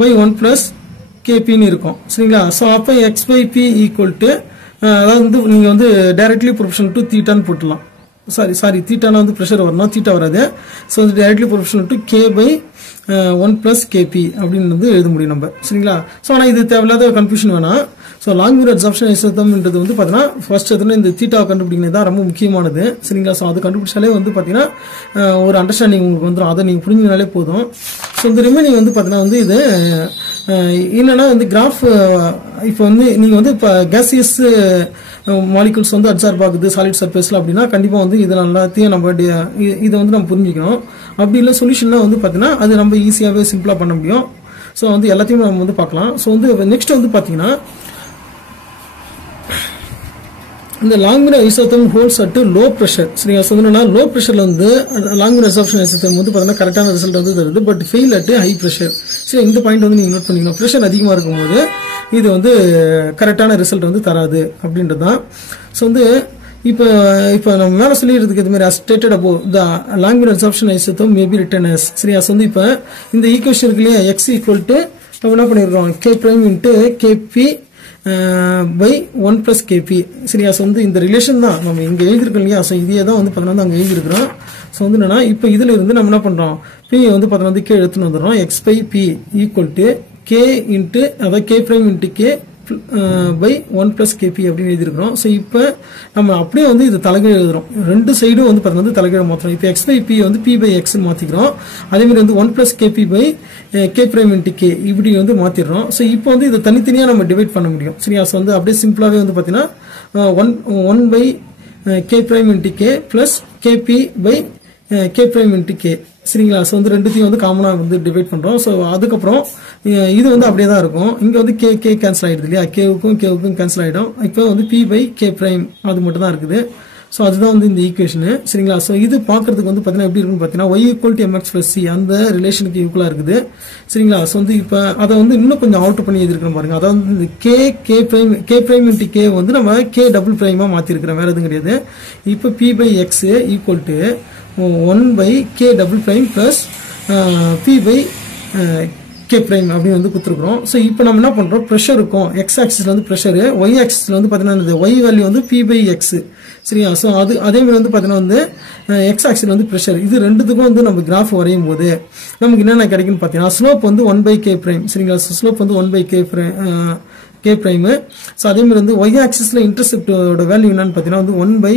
by 1 + கேபின்னு இருக்கும். சரிங்களா? ஸோ அப்போ X by P equal to அதாவது வந்து நீங்கள் வந்து டைரக்ட்லி ப்ரொபோஷனல் டு தீட்டான்னு போட்டுலாம். சாரி தீட்டானா வந்து ப்ரெஷர் வரணும், தீட்டா வராது. ஸோ வந்து directly proportional to K by 1 + KP அப்படின்னு வந்து எழுத முடியும் நம்ம. சரிங்களா? ஸோ ஆனால் இது தேவையில்லாத கன்ஃபியூஷன் வேணாம். ஸோ லாங் அப்சார்ப்ஷன் ஐசோதர்ம்ன்றது வந்து பார்த்தீங்கன்னா ஃபர்ஸ்ட் எத்தனை இந்த தீட்டாவை கண்டுபிடிக்கிறது தான் ரொம்ப முக்கியமானது. சரிங்களா? ஸோ அது கண்டுபிடிச்சாலே வந்து பார்த்தீங்கன்னா ஒரு அண்டர்ஸ்டாண்டிங் உங்களுக்கு வந்துடும். அதை நீங்கள் புரிஞ்சுனாலே போதும். ஸோ இந்த ரிமைனிங் வந்து பார்த்தீங்கன்னா வந்து இது என்னன்னா வந்து கிராஃப் இப்போ வந்து நீங்கள் வந்து இப்போ கேசியஸ் மாலிகுல்ஸ் வந்து அப்சார்ப் ஆகுது சாலிட் சர்ஃபேஸில் அப்படின்னா கண்டிப்பாக வந்து இதை எல்லாத்தையும் நம்ம இதை வந்து நம்ம புரிஞ்சுக்கணும். அப்படி இல்லை சொல்யூஷன்லாம் வந்து பார்த்தீங்கன்னா அது நம்ம ஈஸியாகவே சிம்பிளாக பண்ண முடியும். ஸோ வந்து எல்லாத்தையும் நம்ம வந்து பார்க்கலாம். ஸோ வந்து நெக்ஸ்ட் வந்து பார்த்தீங்கன்னா இந்த Lang isotherm holds at low pressure. சரியா? ஸோ என்னன்னா லோ ப்ரெஷர்ல வந்து லாங் அப்சார்ப்ஷன் ஐசோதர்ம் வந்து பார்த்தீங்கன்னா கரெக்டான ரிசல்ட் வந்து தருது. But fail at high pressure. சரி, இந்த பாயிண்ட் வந்து நீங்கள் நோட் பண்ணிக்கணும். ப்ரெஷர் அதிகமாக இருக்கும்போது இது வந்து கரெக்டான ரிசல்ட் வந்து தராது அப்படின்றது தான். ஸோ வந்து இப்போ நம்ம மேலே சொல்லிடுறதுக்கு இது மாதிரி as stated above the long absorption isotherm may be written as. சரியா? ஸோ வந்து இப்போ இந்த ஈக்குவேஷன் இருக்கு இல்லையா? எக்ஸ் ஈக்குவல் டு நம்ம என்ன பண்ணிடுறோம்? K prime into KP by 1 + KP. சரியா? ஸோ வந்து இந்த ரிலேஷன் தான் நம்ம இங்கே எழுதிருக்கோம் இல்லையா? ஸோ இதே தான் வந்து பார்த்தீங்கன்னா அங்கே எழுதிருக்கிறோம். ஸோ வந்து என்னன்னா இப்போ இதில் இருந்து நம்ம என்ன பண்ணுறோம்? பி வந்து பார்த்தீங்கன்னா வந்து கே எடுத்துன்னு வந்துடுறோம். X by P equal to K into அதாவது K prime into K by 1 + KP அப்படின்னு எழுதிருக்கிறோம். ஸோ இப்போ நம்ம அப்படியே வந்து இது தலைகீழ் எழுதுறோம். ரெண்டு சைடும் வந்து பார்த்தீங்கன்னா தலைகீழ் மாற்றுறோம். இப்போ எக்ஸ் பை பி வந்து பி பை எக்ஸ் மாற்றிக்கிறோம். அதேமாதிரி வந்து 1 + KP by K prime into K இப்படி வந்து மாற்றிடுறோம். ஸோ இப்போ வந்து இதை தனித்தனியாக நம்ம டிவைட் பண்ண முடியும். சரியா? ஸோ வந்து அப்படியே சிம்பிளாகவே வந்து பார்த்தீங்கன்னா 1 by K prime into K plus KP by K prime into K. சரிங்களா? ஸோ வந்து ரெண்டுத்தையும் வந்து காமனாக வந்து டிவைட் பண்ணுறோம். ஸோ அதுக்கப்புறம் இது வந்து அப்படியே தான் இருக்கும். இங்கே வந்து கே கேன்சல் ஆகிடுது இல்லையா? கேவுக்கும் கேன்சல் ஆகிடும். இப்போ வந்து பி பை கே பிரைம் அது மட்டும் தான் இருக்குது. ஸோ அதுதான் வந்து இந்த ஈக்குவேஷனு. சரிங்களா? ஸோ இது பார்க்கறதுக்கு வந்து பார்த்தீங்கன்னா எப்படி இருக்குன்னு பார்த்தீங்கன்னா y = mx + c அந்த ரிலேஷனுக்கு ஈக்குவலாக இருக்குது. சரிங்களா? ஸோ வந்து இப்போ அதை வந்து இன்னும் கொஞ்சம் அவுட் பண்ணி எழுதிருக்கிறோம் பாருங்க. அதாவது இந்த கே பிரைம் இன்ட்டு கே வந்து நம்ம கே டபுள் பிரைமாக மாற்றிருக்கிறோம், வேறு எதுவும் கிடையாது. இப்போ P by X equal to 1 by K double prime plus P by K prime அப்படின்னு வந்து கொடுத்துருக்குறோம். ஸோ இப்போ நம்ம என்ன பண்ணுறோம்? ப்ரெஷர் இருக்கும். எக்ஸ் ஆக்சிஸில் வந்து ப்ரெஷரு, ஒய் ஆக்சிஸில் வந்து பார்த்தீங்கன்னா ஒய் வேல்யூ வந்து பி பை எக்ஸ். சரியா? ஸோ அதேமாதிரி வந்து பார்த்தீங்கன்னா வந்து எக்ஸ் ஆக்சிஸில் வந்து ப்ரெஷர். இது ரெண்டுத்துக்கும் வந்து நம்ம கிராஃப் வரையும் போது நமக்கு என்னென்ன கிடைக்குன்னு பார்த்தீங்கன்னா ஸ்லோப் வந்து 1 பை கே பிரைம். சரிங்களா? ஸ்லோப் வந்து 1 பை கே பிரைமு. ஸோ அதேமாதிரி வந்து ஒய் ஆக்சிஸில் இன்டர்செப்டோட வேல்யூ என்னன்னு பார்த்தீங்கன்னா வந்து 1 by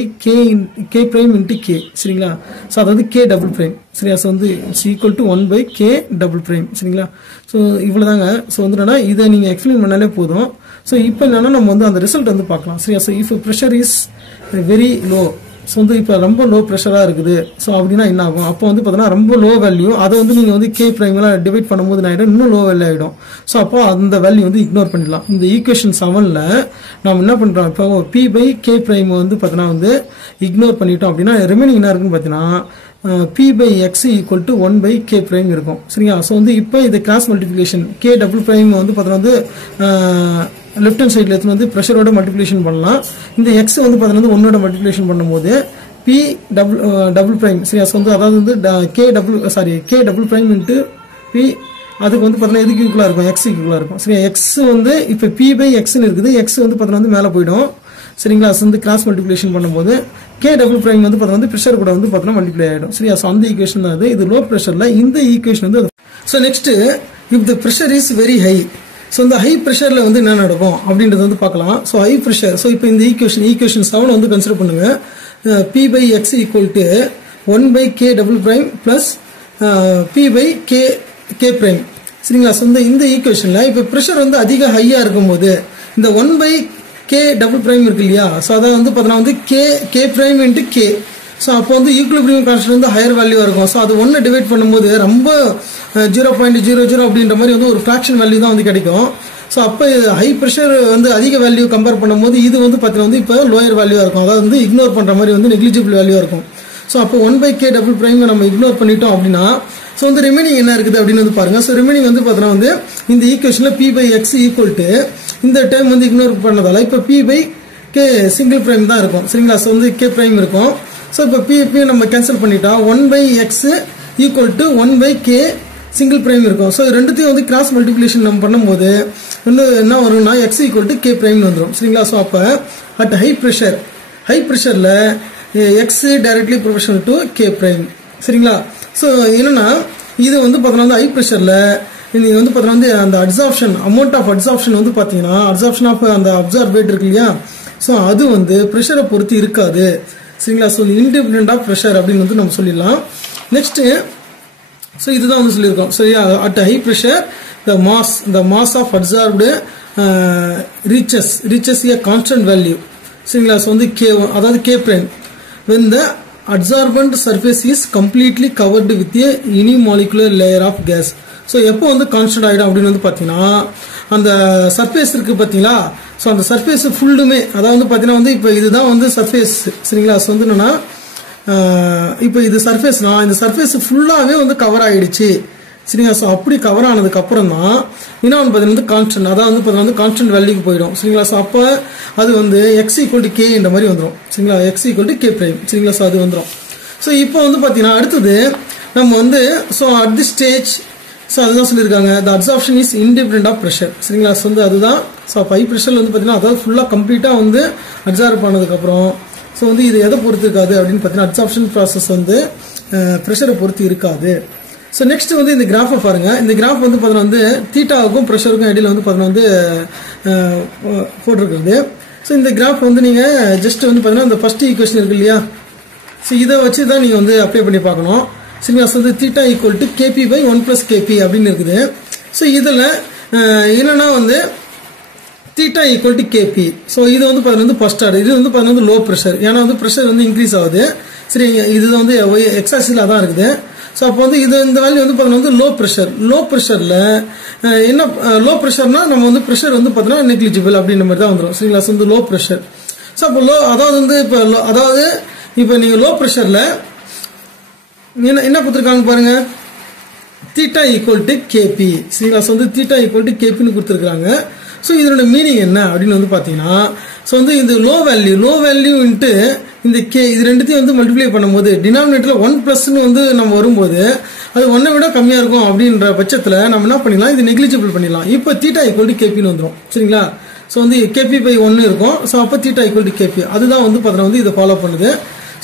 K prime into K. சரிங்களா? ஸோ அதாவது கே டபுள் பிரைம். சரியா? ஸோ வந்து it's equal to 1 by K double prime. சரிங்களா? ஸோ இவ்வளோதாங்க. ஸோ வந்து என்னன்னா இதை நீங்கள் எக்ஸ்பிளைன் பண்ணாலே போதும். ஸோ இப்போ என்னன்னா நம்ம வந்து அந்த ரிசல்ட் வந்து பார்க்கலாம். சரியா? So if pressure is very low so வந்து இப்போ ரொம்ப லோ ப்ரெஷராக இருக்குது. ஸோ அப்படின்னா என்ன ஆகும், அப்போ வந்து பார்த்தீங்கன்னா ரொம்ப லோ வேல்யூ, அதை வந்து நீங்கள் வந்து கே பிரைம்லாம் டிவைட் பண்ணும்போது என்ன ஆகிடும், இன்னும் லோ வேல்யூ ஆகிடும். ஸோ அப்போ அந்த வேல்யூ வந்து இக்னோர் பண்ணிடலாம். இந்த ஈக்குவேஷன் 7ல் நம்ம என்ன பண்ணுறோம், இப்போ பி பை கே பிரைம் வந்து பார்த்தீங்கன்னா வந்து இக்னோர் பண்ணிட்டோம் அப்படின்னா ரிமைனிங் என்ன இருக்குன்னு பார்த்தீங்கன்னா P by X equal to 1 by K prime இருக்கும். சரிங்களா? ஸோ வந்து இப்போ இது cross multiplication K double prime வந்து பார்த்தீங்கன்னா வந்து லெஃப்ட் ஹேண்ட் சைடில் எடுத்து வந்து ப்ரெஷரோட மல்டிபிகேஷன் பண்ணலாம். இந்த எக்ஸ் வந்து பார்த்தீங்கன்னா 1ஓட மல்டிபிகேஷன் பண்ணும்போது பி டபுள் பிரைம், சரியா? ஸோ வந்து அதாவது வந்து K double prime into P, அதுக்கு வந்து பார்த்தீங்கன்னா எதுக்கு ஈக்குவலாக இருக்கும், எக்ஸ் ஈக்குவலாக இருக்கும். சரியா? எக்ஸ் வந்து இப்போ பி பை எக்ஸ்ன்னு இருக்குது, எக்ஸ் வந்து பார்த்தீங்கன்னா வந்து மேலே போயிடும். சரிங்களா? வந்து கிராஸ் மல்டிபிகேஷன் பண்ணும்போது கே டபுள் பிரைம் வந்து பார்த்தீங்கன்னா ப்ரெஷர் கூட வந்து பார்த்தீங்கன்னா மல்டிப்ளை ஆகிடும். சரியா? ஸோ அந்த ஈக்குவேஷன் தான் அது. இது லோ ப்ரெஷரில் இந்த ஈக்குவேஷன் வந்து. So next, if the pressure is very high, so இந்த ஹை ப்ரெஷரில் வந்து என்ன நடக்கும் அப்படின்றது வந்து பார்க்கலாம். ஸோ ஹை ப்ரெஷர், ஸோ இப்போ இந்த ஈக்குவேஷன் 7 வந்து கன்சிடர் பண்ணுங்க. P by X equal to 1 by K double prime plus P by K prime. சரிங்களா? ஸோ இந்த ஈக்குவேஷனில் இப்போ ப்ரெஷர் வந்து அதிக ஹையாக இருக்கும்போது இந்த 1 பை கே டபுள் பிரைம் இருக்கு இல்லையா? ஸோ அதை வந்து பார்த்தீங்கன்னா வந்து K prime into K. So அப்போ வந்து ஈக்குலிபிரியம் கான்ஸ்டன்ட் வந்து ஹையர் வேல்யூவாக இருக்கும். ஸோ அது 1 டிவைட் பண்ணும்போது ரொம்ப 0.00 அப்படின்ற மாதிரி வந்து ஒரு ஃப்ராக்ஷன் வேல்யூ தான் வந்து கிடைக்கும். ஸோ அப்போ ஹை ப்ரெஷர் வந்து அதிக வேல்யூ கம்பேர் பண்ணும்போது இது வந்து பார்த்தீங்கன்னா வந்து இப்போ லோயர் வேல்யூவாக இருக்கும். அதாவது வந்து இக்னோர் பண்ணுற மாதிரி வந்து நெக்லிஜிபிள் வேல்யூவாக இருக்கும். ஸோ அப்போ 1 பை கே டபுள் பிரைம் நம்ம இக்னோர் பண்ணிட்டோம் அப்படின்னா ஸோ வந்து ரிமைனிங் என்ன இருக்குது அப்படின்னு வந்து பாருங்க. ஸோ ரிமைனிங் வந்து பார்த்தீங்கன்னா வந்து இந்த ஈக்குவேஷனில் P by X equal to இந்த டைம் வந்து இக்னோர் பண்ணதால இப்போ P by K single prime தான் இருக்கும். சரிங்களா? ஸோ வந்து கே பிரைம் இருக்கும். ஸோ இப்போ பி நம்ம கேன்சல் பண்ணிட்டா 1 by X equal to 1 by K single prime இருக்கும். ஸோ ரெண்டுத்தையும் வந்து கிராஸ் மல்டிபிகேஷன் நம்ம பண்ணும்போது வந்து என்ன வரும்னா எக்ஸ் ஈக்குவல் டு கே பிரைம்னு வந்துடும். சரிங்களா? ஸோ அப்போ அட் ஹை ப்ரெஷரில் X directly proportional to K prime. சரிங்களா? ஸோ என்னன்னா இது வந்து பார்த்தீங்கன்னா வந்து ஹை ப்ரெஷரில் நீங்கள் வந்து பார்த்தீங்கன்னா வந்து அந்த அப்சார்ப்ஷன் அமௌண்ட் ஆஃப் அப்சார்ப்ஷன் வந்து பார்த்தீங்கன்னா அப்சார்ப்ஷன் ஆஃப் அந்த அப்சார்பேட் இருக்கு இல்லையா? ஸோ அது வந்து ப்ரெஷரை பொறுத்து இருக்காது. சரிங்களா? ஸோ இண்டிபெண்டன்ட் ஆஃப் ப்ரெஷர் அப்படின்னு வந்து நம்ம சொல்லிடலாம். நெக்ஸ்ட்டு, ஸோ இதுதான் வந்து சொல்லியிருக்கோம். சரியா? At high pressure the mass of absorbed reaches a constant value. சரிங்களா? ஸோ வந்து கே, அதாவது K prime when the adsorbent surface is completely covered with a unimolecular layer of gas. So எப்போ வந்து கான்ஸ்டன்ட் ஆகிடும் அப்படின்னு வந்து பார்த்தீங்கன்னா அந்த சர்ஃபேஸ் இருக்குது பார்த்தீங்களா? ஸோ அந்த சர்ஃபேஸ் ஃபுல்லுமே, அதாவது வந்து பார்த்தீங்கன்னா வந்து இப்போ இதுதான் வந்து சர்ஃபேஸ். சரிங்களா? ஸோ வந்து என்னன்னா இப்போ இது சர்ஃபேஸ்னா இந்த சர்ஃபேஸ் ஃபுல்லாகவே வந்து கவர் ஆகிடுச்சு. சரிங்களா? ஸோ அப்படி கவர் ஆனதுக்கு அப்புறம் தான் இன்னும் பார்த்தீங்கன்னா வந்து கான்ஸ்டன்ட், அதாவது வந்து பார்த்தீங்கன்னா வந்து கான்ஸ்டன்ட் வேல்யூக்கு போயிடும். சரிங்களா? ஸோ அப்போ அது வந்து எக்ஸ் ஈக்குவல் டு கே என்ற மாதிரி வந்துடும். சரிங்களா? X equal to K prime. சரிங்களா? ஸோ அது வந்துடும். ஸோ இப்போ வந்து பார்த்தீங்கன்னா அடுத்தது நம்ம வந்து so at the stage, so அதுதான் சொல்லியிருக்காங்க the absorption is independent of pressure. சரிங்களா? ஸோ வந்து அதுதான். ஸோ ஹை ப்ரெஷரில் வந்து பார்த்தீங்கன்னா அதாவது ஃபுல்லாக கம்ப்ளீட்டாக வந்து அப்சார்ப் பண்ணதுக்கப்புறம் ஸோ வந்து இது எதை பொறுத்து இருக்காது அப்படின்னு பார்த்தீங்கன்னா அப்சார்ப்ஷன் ப்ராசஸ் வந்து ப்ரெஷரை பொறுத்து இருக்காது. ஸோ நெக்ஸ்ட் வந்து இந்த கிராஃபை பாருங்க. இந்த கிராஃப் வந்து பார்த்தீங்கன்னா வந்து தீட்டாவுக்கும் ப்ரெஷருக்கும் இடையில வந்து பார்த்தீங்கன்னா வந்து போட்டிருக்கிறது. ஸோ இந்த கிராஃப் வந்து நீங்கள் ஜஸ்ட் வந்து பார்த்தீங்கன்னா இந்த ஃபர்ஸ்ட் ஈக்குவேஷன் இருக்கு இல்லையா? ஸோ இதை வச்சு தான் நீங்கள் வந்து அப்ளை பண்ணி பார்க்கணும். சரிங்களா? ஸோ வந்து theta equal to KP by 1 + KP அப்படின்னு இருக்குது. ஸோ இதில் என்னன்னா வந்து theta equal to KP. So இது வந்து பார்த்தீங்கன்னா ஃபர்ஸ்ட் ஆர்டர், இது வந்து பார்த்தீங்கன்னா வந்து லோ ப்ரெஷர். ஏன்னா வந்து ப்ரெஷர் வந்து இன்க்ரீஸ் ஆகுது. சரி, இது வந்து எக்ஸாக்சில் தான் இருக்குது. ஸோ அப்போ வந்து இது இந்த வேல்யூ வந்து பார்த்தீங்கன்னா வந்து லோ ப்ரெஷரில் என்ன லோ ப்ரெஷர்னா நம்ம வந்து ப்ரெஷர் வந்து பார்த்தீங்கன்னா நெக்லிஜிபிள் அப்படின்ற மாதிரி தான் வந்துடும். சரிங்களா? ஸோ வந்து லோ ப்ரெஷர். ஸோ அப்போ அதாவது வந்து இப்போ நீங்கள் லோ ப்ரெஷரில் என்ன கொடுத்துருக்காங்க பாருங்க, தீட்டா ஈக்குவல் டு கேபி. சரிங்களா? ஸோ வந்து தீட்டா ஈக்குவல் டு கேபின்னு கொடுத்துருக்காங்க. ஸோ இதனோட மீனிங் என்ன அப்படின்னு வந்து பார்த்தீங்கன்னா ஸோ வந்து இந்த லோ வேல்யூ இன்ட்டு இந்த கே, இது ரெண்டுத்தையும் வந்து மல்டிப்ளை பண்ணும்போது டினாமினேட்டரில் 1+ வந்து நம்ம வரும்போது அது 1 விட கம்மியாக இருக்கும் அப்படின்ற பட்சத்தில் நம்ம என்ன பண்ணிடலாம், இது நெக்லிஜிபிள் பண்ணிடலாம். இப்போ தீட்டா ஈக்குவல் டு கேபின்னு வந்துடும். சரிங்களா? ஸோ வந்து கேபி பை 1 இருக்கும். ஸோ அப்போ தீட்டா ஈக்குவல் டு கேபி அதுதான் வந்து பார்த்தீங்கன்னா வந்து இதை ஃபாலோ பண்ணுது.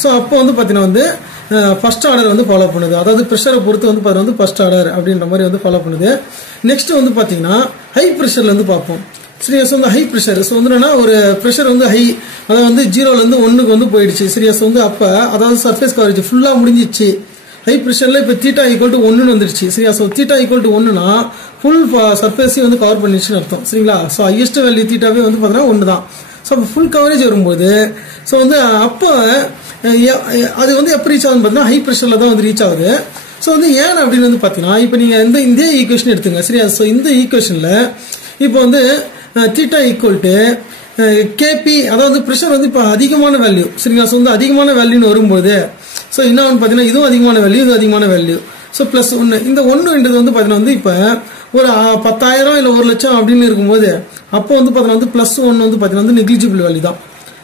ஸோ அப்போ வந்து பார்த்தீங்கன்னா வந்து ஃபர்ஸ்ட் ஆர்டர் வந்து ஃபாலோ பண்ணுது. அதாவது ப்ரெஷரை பொறுத்து வந்து பார்த்தீங்கன்னா வந்து ஃபர்ஸ்ட் ஆர்டர் அப்படின்ற மாதிரி வந்து ஃபாலோ பண்ணுது. நெக்ஸ்ட் வந்து பார்த்தீங்கன்னா ஹை ப்ரெஷர்ல வந்து பார்ப்போம். சரியா? ஸோ வந்து ஹை ப்ரெஷர், ஸோ வந்து என்னன்னா ஒரு ப்ரெஷர் வந்து ஹை, அதாவது வந்து 0லேருந்து 1க்கு வந்து போயிடுச்சு. சரியா? ஸோ வந்து அப்போ அதாவது சர்ஃபேஸ் கவரேஜ் ஃபுல்லாக முடிஞ்சிச்சு. ஹை ப்ரெஷரில் இப்போ தீட்டா ஈக்குவல் டு 1ன்னு வந்துருச்சு. சரியா? ஸோ தீட்டா ஈக்குவல் டு 1னா ஃபுல் சர்ஃபேஸையும் வந்து கவர் பண்ணிடுச்சுன்னு அர்த்தம். சரிங்களா? ஸோ ஹையஸ்ட் வேல்யூ தீட்டாவே வந்து பார்த்தீங்கன்னா 1 தான். ஸோ அப்போ ஃபுல் கவரேஜ் வரும்போது ஸோ வந்து அப்போ அது வந்து எப்போ ரீச் ஆகுதுன்னு பார்த்தீங்கன்னா ஹை ப்ரெஷரில் தான் வந்து ரீச் ஆகுது. ஸோ வந்து ஏன் அப்படின்னு வந்து பார்த்தீங்கன்னா இப்போ நீங்கள் இந்த ஈக்குவேஷன் எடுத்துங்க சரியா. ஸோ இந்த ஈக்குவேஷனில் இப்போ வந்து தீட்டா ஈக்குவல் டு கேபி, அதாவது ப்ரெஷர் வந்து இப்போ அதிகமான வேல்யூ சரிங்களா. ஸோ வந்து அதிகமான வேல்யூன்னு வரும்போது ஸோ என்ன பார்த்தீங்கன்னா இதுவும் அதிகமான வேல்யூ, இது அதிகமான வேல்யூ. ஸோ ப்ளஸ் 1 இந்த 1ன்றது வந்து பார்த்தீங்கன்னா வந்து இப்போ ஒரு 10,000 இல்லை 1,00,000 அப்படின்னு இருக்கும்போது அப்போ வந்து பார்த்தீங்கன்னா வந்து ப்ளஸ் 1 வந்து பார்த்தீங்கன்னா வந்து நெக்லிஜிபிள் வேல்யூ தான்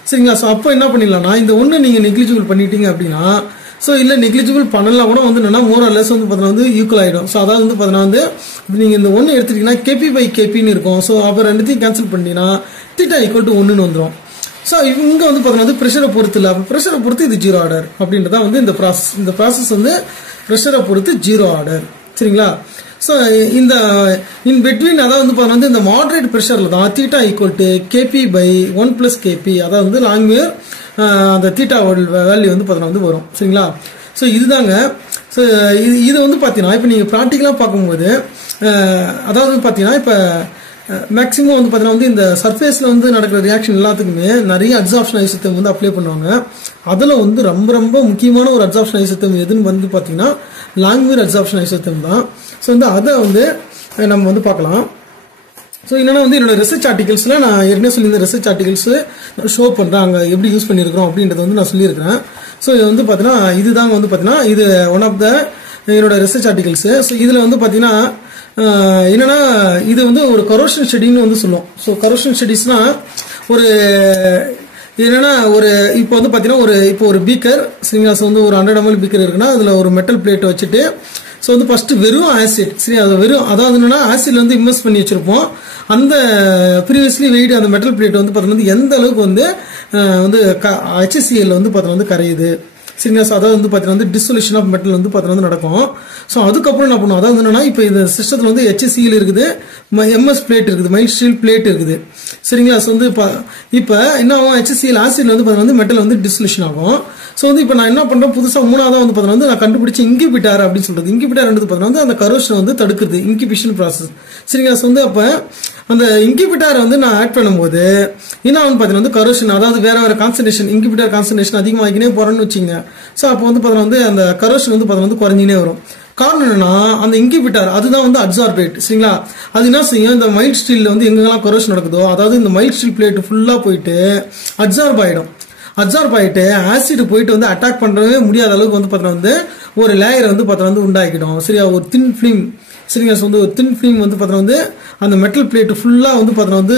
சரிங்களா. ஸோ அப்போ என்ன பண்ணிடலாம்னா இந்த 1 நீங்கள் நெக்லிஜிபிள் பண்ணிட்டீங்க அப்படின்னா ஸோ இல்லை நெக்லிஜிபிள் பண்ணலாம் கூட வந்து என்னன்னா மோர் ஆர் லெஸ் வந்து பார்த்தீங்கன்னா வந்து ஈக்குவல் ஆகிடும். ஸோ அதாவது வந்து பார்த்தீங்கன்னா வந்து நீங்கள் இந்த 1 எடுத்துட்டீங்கன்னா கேபி பை கேபின்னு இருக்கும். ஸோ அப்போ ரெண்டுத்தையும் கேன்சல் பண்ணிட்டீங்கன்னா தீட்டா ஈக்குவல் டு 1ன்னு வந்துடும். ஸோ இங்கே வந்து பார்த்தீங்கன்னா வந்து ப்ரெஷரை பொறுத்து இல்லை, அப்போ ப்ரெஷரை பொறுத்து இது 0 ஆர்டர் அப்படின்றதான் வந்து இந்த ப்ராசஸ் வந்து ப்ரெஷரை பொறுத்து 0 ஆர்டர் சரிங்களா. ஸோ இந்த இன் பிட்வீன் அதாவது வந்து பார்த்தீங்கன்னா இந்த மாடரேட் ப்ரெஷரில் தான் theta equal to KP by 1 + KP, அதாவது வந்து லாங்குவேர் அந்த தீட்டா வேல்யூ வந்து பார்த்தீங்கன்னா வந்து வரும் சரிங்களா. ஸோ இதுதாங்க. ஸோ இது வந்து பார்த்தீங்கன்னா இப்போ நீங்கள் ப்ராக்டிக்கலாக பார்க்கும்போது அதாவது பார்த்தீங்கன்னா இப்போ மேக்ஸிமம் வந்து பார்த்தீங்கன்னா வந்து இந்த சர்ஃபேஸில் வந்து நடக்கிற ரியாக்ஷன் எல்லாத்துக்குமே நிறைய அப்சார்ப்ஷன் ஐசோதேர்ம் வந்து அப்ளை பண்ணுவாங்க. அதில் வந்து ரொம்ப ரொம்ப முக்கியமான ஒரு அப்சார்ப்ஷன் ஐசோதேர்ம் எதுன்னு வந்து பார்த்தீங்கன்னா லாங்குவேர் அப்சார்ப்ஷன் ஐசோதேர்ம் தான். ஸோ வந்து அதை வந்து நம்ம வந்து பார்க்கலாம். ஸோ என்னன்னா வந்து என்னோட ரிசர்ச் ஆர்டிகல்ஸில் நான் ஏற்கனவே சொல்லியிருந்த ரிசர்ச் ஆர்டிகல்ஸ் ஷோ பண்ணுறேன், அங்கே எப்படி யூஸ் பண்ணியிருக்கிறோம் அப்படின்றத வந்து நான் சொல்லியிருக்கிறேன். ஸோ இது வந்து பார்த்தீங்கன்னா இதுதாங்க வந்து பார்த்தீங்கன்னா இது ஒன் ஆஃப் த என்னோட ரிசர்ச் ஆர்டிகல்ஸு. ஸோ இதில் வந்து பார்த்தீங்கன்னா என்னன்னா இது வந்து ஒரு கரோஷன் ஸ்டடின்னு வந்து சொல்லுவோம். ஸோ கரோஷன் ஸ்டடிஸ்னா ஒரு என்னன்னா ஒரு இப்போ வந்து பார்த்தீங்கன்னா இப்போ ஒரு பீக்கர் சரிங்களா. ஸோ வந்து ஒரு 100 ml பீக்கர் இருக்குன்னா அதில் ஒரு மெட்டல் பிளேட் வச்சுட்டு ஸோ வந்து ஃபஸ்ட்டு வெறும் ஆசிட் சரி, அது வெறும் அதாவது என்னன்னா ஆசிட்ல வந்து இன்வெஸ்ட் பண்ணி வச்சிருப்போம். அந்த ப்ரீவியஸ்லி வெயிட் அந்த மெட்டல் பிளேட் வந்து பார்த்தீங்கன்னா எந்த அளவுக்கு வந்து HCl வந்து பார்த்தீங்கன்னா வந்து கரையுது சரிங்களா. ஸோ அதாவது வந்து பார்த்தீங்கன்னா வந்து டிசொல்யூஷன் ஆஃப் மெட்டல் வந்து பார்த்தீங்கன்னா நடக்கும். ஸோ அதுக்கப்புறம் என்ன பண்ணுவோம், அதாவது என்னன்னா இப்போ இந்த சிஸ்டத்தில் வந்து HCl இருக்குது, MS பிளேட் இருக்குது, மைல்ட் ஸ்டீல் பிளேட் இருக்குது சரிங்களா. ஸோ வந்து இப்போ என்ன ஆகும், HCl ஆசிட்ல வந்து பார்த்தீங்கன்னா வந்து மெட்டல் வந்து டிசொல்யூஷன் ஆகும். ஸோ வந்து இப்போ நான் என்ன பண்ணுறேன், புதுசாக 3ஆவது வந்து பார்த்தீங்கன்னா வந்து நான் கண்டுபிடிச்ச இன்கிபிட்டார் அப்படின்னு சொல்றது. இன்கிபிட்டார் வந்து பார்த்தீங்கன்னா வந்து அந்த கரோஷனை வந்து தடுக்குது, இன்கிபிஷன் ப்ராசஸ் சரிங்களா. ஸோ வந்து அப்போ அந்த இன்கிபிட்டாரை வந்து நான் ஆட் பண்ணும்போது என்ன ஆகும்னு பார்த்தீங்கன்னா வந்து கரோஷன், அதாவது வேற கான்சன்ட்ரேஷன் இன்கிபிட்டார் கான்சன்ட்ரேஷன் அதிகமாகினே போறேன்னு வச்சுங்க. ஸோ அப்போ வந்து பார்த்தீங்கன்னா வந்து அந்த கரோஷன் வந்து பார்த்தீங்கன்னா வந்து குறைஞ்சினே வரும். காரணம் என்னன்னா அந்த இன்கிபிட்டார் அதுதான் வந்து அப்சார்பேட் சரிங்களா. அது என்ன செய்யும், இந்த மைல்ட் ஸ்டீல்ல வந்து எங்கெல்லாம் கரோஷன் நடக்குதோ அதாவது இந்த மைல்ட் ஸ்டீல் பிளேட் ஃபுல்லா போயிட்டு அப்சார்ப் ஆயிடும். அப்சார்ப் ஆயிட்டு ஆசிட் போயிட்டு வந்து அட்டாக் பண்ணவே முடியாத அளவுக்கு வந்து பார்த்தீங்கன்னா வந்து ஒரு லேயர் வந்து பார்த்தீங்கன்னா வந்து உண்டாக்கிடும் சரியா. ஒரு தின் ஃபிலிம் சரிங்களா. ஸோ வந்து ஒரு தின் ஃபிலிம் வந்து பார்த்தீங்கன்னா வந்து அந்த மெட்டல் பிளேட் ஃபுல்லாக வந்து பார்த்தீங்கன்னா வந்து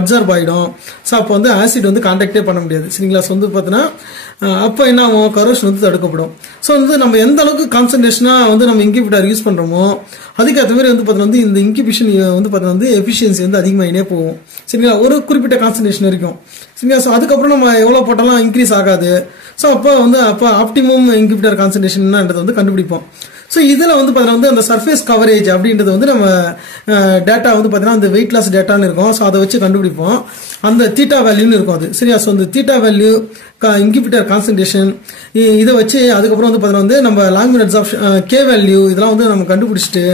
அப்சார்ப் ஆகிடும். ஸோ அப்போ வந்து ஆசிட் வந்து கான்டாக்டே பண்ண முடியாது சரிங்களா. ஸோ வந்து பார்த்தீங்கன்னா அப்போ என்ன ஆகும், கரோஷன் வந்து தடுக்கப்படும். ஸோ வந்து நம்ம எந்த அளவுக்கு கான்சன்ட்ரேஷனாக வந்து நம்ம இன்கிபிட்டார் யூஸ் பண்ணுறோமோ அதுக்கேற்ற மாதிரி வந்து பார்த்தீங்கன்னா வந்து இந்த இன்கிபிஷன் வந்து பார்த்தீங்கன்னா வந்து எஃபிஷியன்சி வந்து அதிகமாகினே போகும் சரிங்களா, ஒரு குறிப்பிட்ட கான்சன்ட்ரேஷன் வரைக்கும் சரிங்களா. ஸோ அதுக்கப்புறம் நம்ம எவ்வளோ போட்டாலும் இன்க்ரீஸ் ஆகாது. ஸோ அப்போ ஆப்டிமம் இன்கிபிட்டார் கான்சன்ட்ரேஷன் என்னன்றதை வந்து கண்டுபிடிப்போம். ஸோ இதில் வந்து பார்த்தீங்கன்னா வந்து அந்த சர்ஃபேஸ் கவரேஜ் அப்படின்றது வந்து நம்ம டேட்டா வந்து பார்த்தீங்கன்னா அந்த வெயிட் லாஸ் டேட்டான்னு இருக்கும். ஸோ அதை வச்சு கண்டுபிடிப்போம். அந்த தீட்டா வேல்யூன்னு இருக்கும் அது சரியா. ஸோ அந்த தீட்டா வேல்யூ இன்கிபிட்டார் கான்சன்ட்ரேஷன் இதை வச்சு அதுக்கப்புறம் வந்து பார்த்தீங்கன்னா வந்து நம்ம லாங்குவேர் அப்சார்ப்ஷன் கே வேல்யூ இதெல்லாம் வந்து நம்ம கண்டுபிடிச்சிட்டு